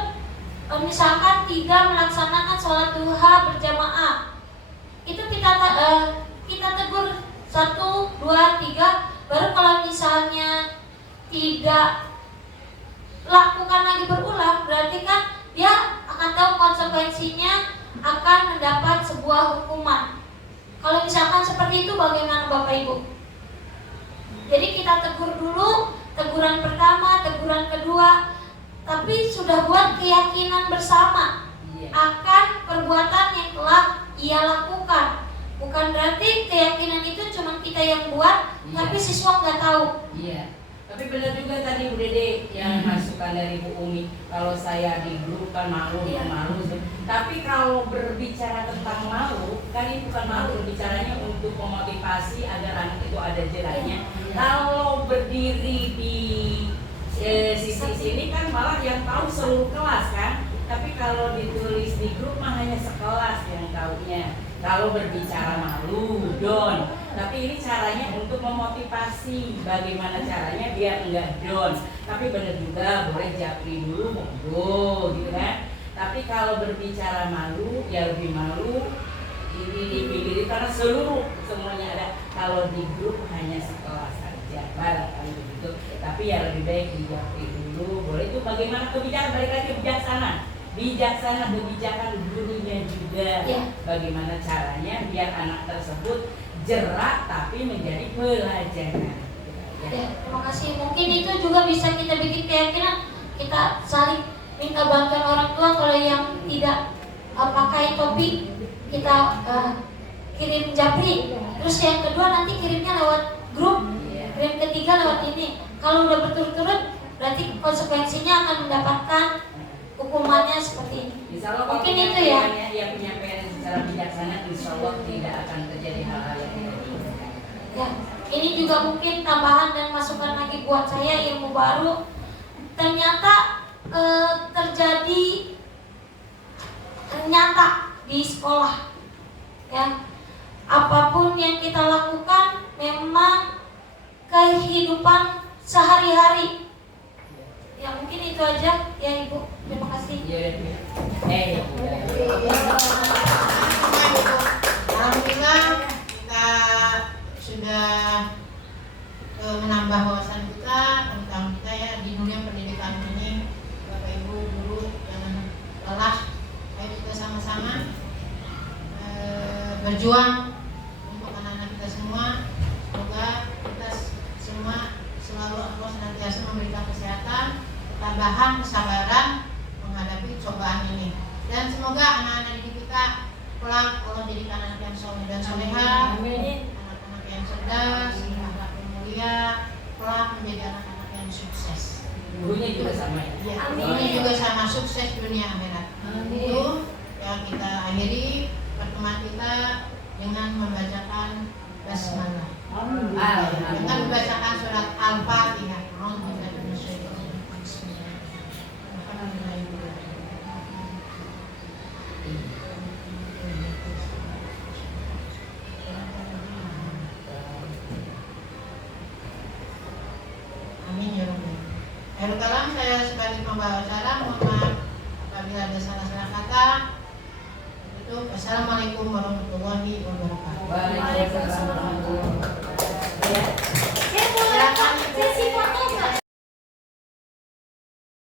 misalkan tidak melaksanakan sholat duha berjamaah, itu kita tegur 1, 2, 3. Baru kalau misalnya tidak lakukan lagi berulang, berarti kan dia akan tahu konsekuensinya, akan mendapat sebuah hukuman. Kalau misalkan seperti itu bagaimana Bapak Ibu? Jadi kita tegur dulu, teguran pertama, teguran kedua, tapi sudah buat keyakinan bersama akan perbuatan yang telah ia lakukan. Bukan berarti keyakinan itu cuma kita yang buat, tapi siswa nggak tahu. Iya. Tapi benar juga tadi Bu Dede yang masukan dari Bu Umi. Kalau saya di grup kan malu. Tapi kalau berbicara tentang malu, kan ini bukan malu, bicaranya untuk memotivasi agar anak itu ada jelanya. Kalau berdiri di sisi sini kan malah yang tahu seluruh kelas kan. Tapi kalau ditulis di grup mah hanya sekelas yang tahunya. Kalau berbicara malu, down. Tapi ini caranya untuk memotivasi. Bagaimana caranya biar enggak down. Tapi benar juga boleh japri dulu, monggo gitu kan. Tapi kalau berbicara malu, ya lebih malu ini dipilih karena semuanya ada. Kalau di grup hanya sekelas saja, barangkali begitu. Tapi ya lebih baik dijapri dulu. Boleh itu bagaimana kebijakan, balik lagi bijaksana kebijakan gurunya juga. Bagaimana caranya biar anak tersebut jerak tapi menjadi pelajaran. Terima kasih. Mungkin itu juga bisa kita bikin keyakinan, kita saling minta bantuan orang tua. Kalau yang tidak pakai topi kita kirim japri. Terus yang kedua nanti kirimnya lewat grup. Kirim ketiga lewat ini. Kalau udah berturut-turut berarti konsekuensinya akan mendapatkan hukumannya seperti ini. Insya Allah mungkin itu ya. Yang penyampaian secara bijaksana, insya Allah tidak akan terjadi hal-hal yang tidak diinginkan. Ya, ini juga mungkin tambahan dan masukan lagi buat saya, ilmu baru. Ternyata terjadi nyata di sekolah. Ya, apapun yang kita lakukan memang kehidupan sehari-hari. Ya mungkin itu aja ya Ibu. Terima kasih. Alhamdulillah kita sudah menambah wawasan kita tentang kita ya di dunia pendidikan ini. Bapak Ibu guru jangan lelah. Ayo kita sama-sama berjuang untuk anak-anak kita semua. Semoga kita semua selalu Allah senantiasa memberikan kesehatan, ketabahan, kesabaran menghadapi cobaan ini. Dan semoga anak-anak didik kita kelak Allah jadikan anak yang soleh dan soleha, anak-anak yang cerdas, anak yang mulia, kelak menjadi anak-anak yang sukses. Gurunya juga sama ya. Ya, gurunya juga sama, sukses dunia akhirat. Itu yang kita akhiri pertemuan kita dengan membacakan basmalah. Dengan membacakan surat Al-Fatihah. Amin ya Rabbi. Akhirul kalam, saya sebagai pembawa acara mohon maaf apabila ada salah-salah kata. Itu Assalamualaikum warahmatullahi wabarakatuh. Waalaikumsalam.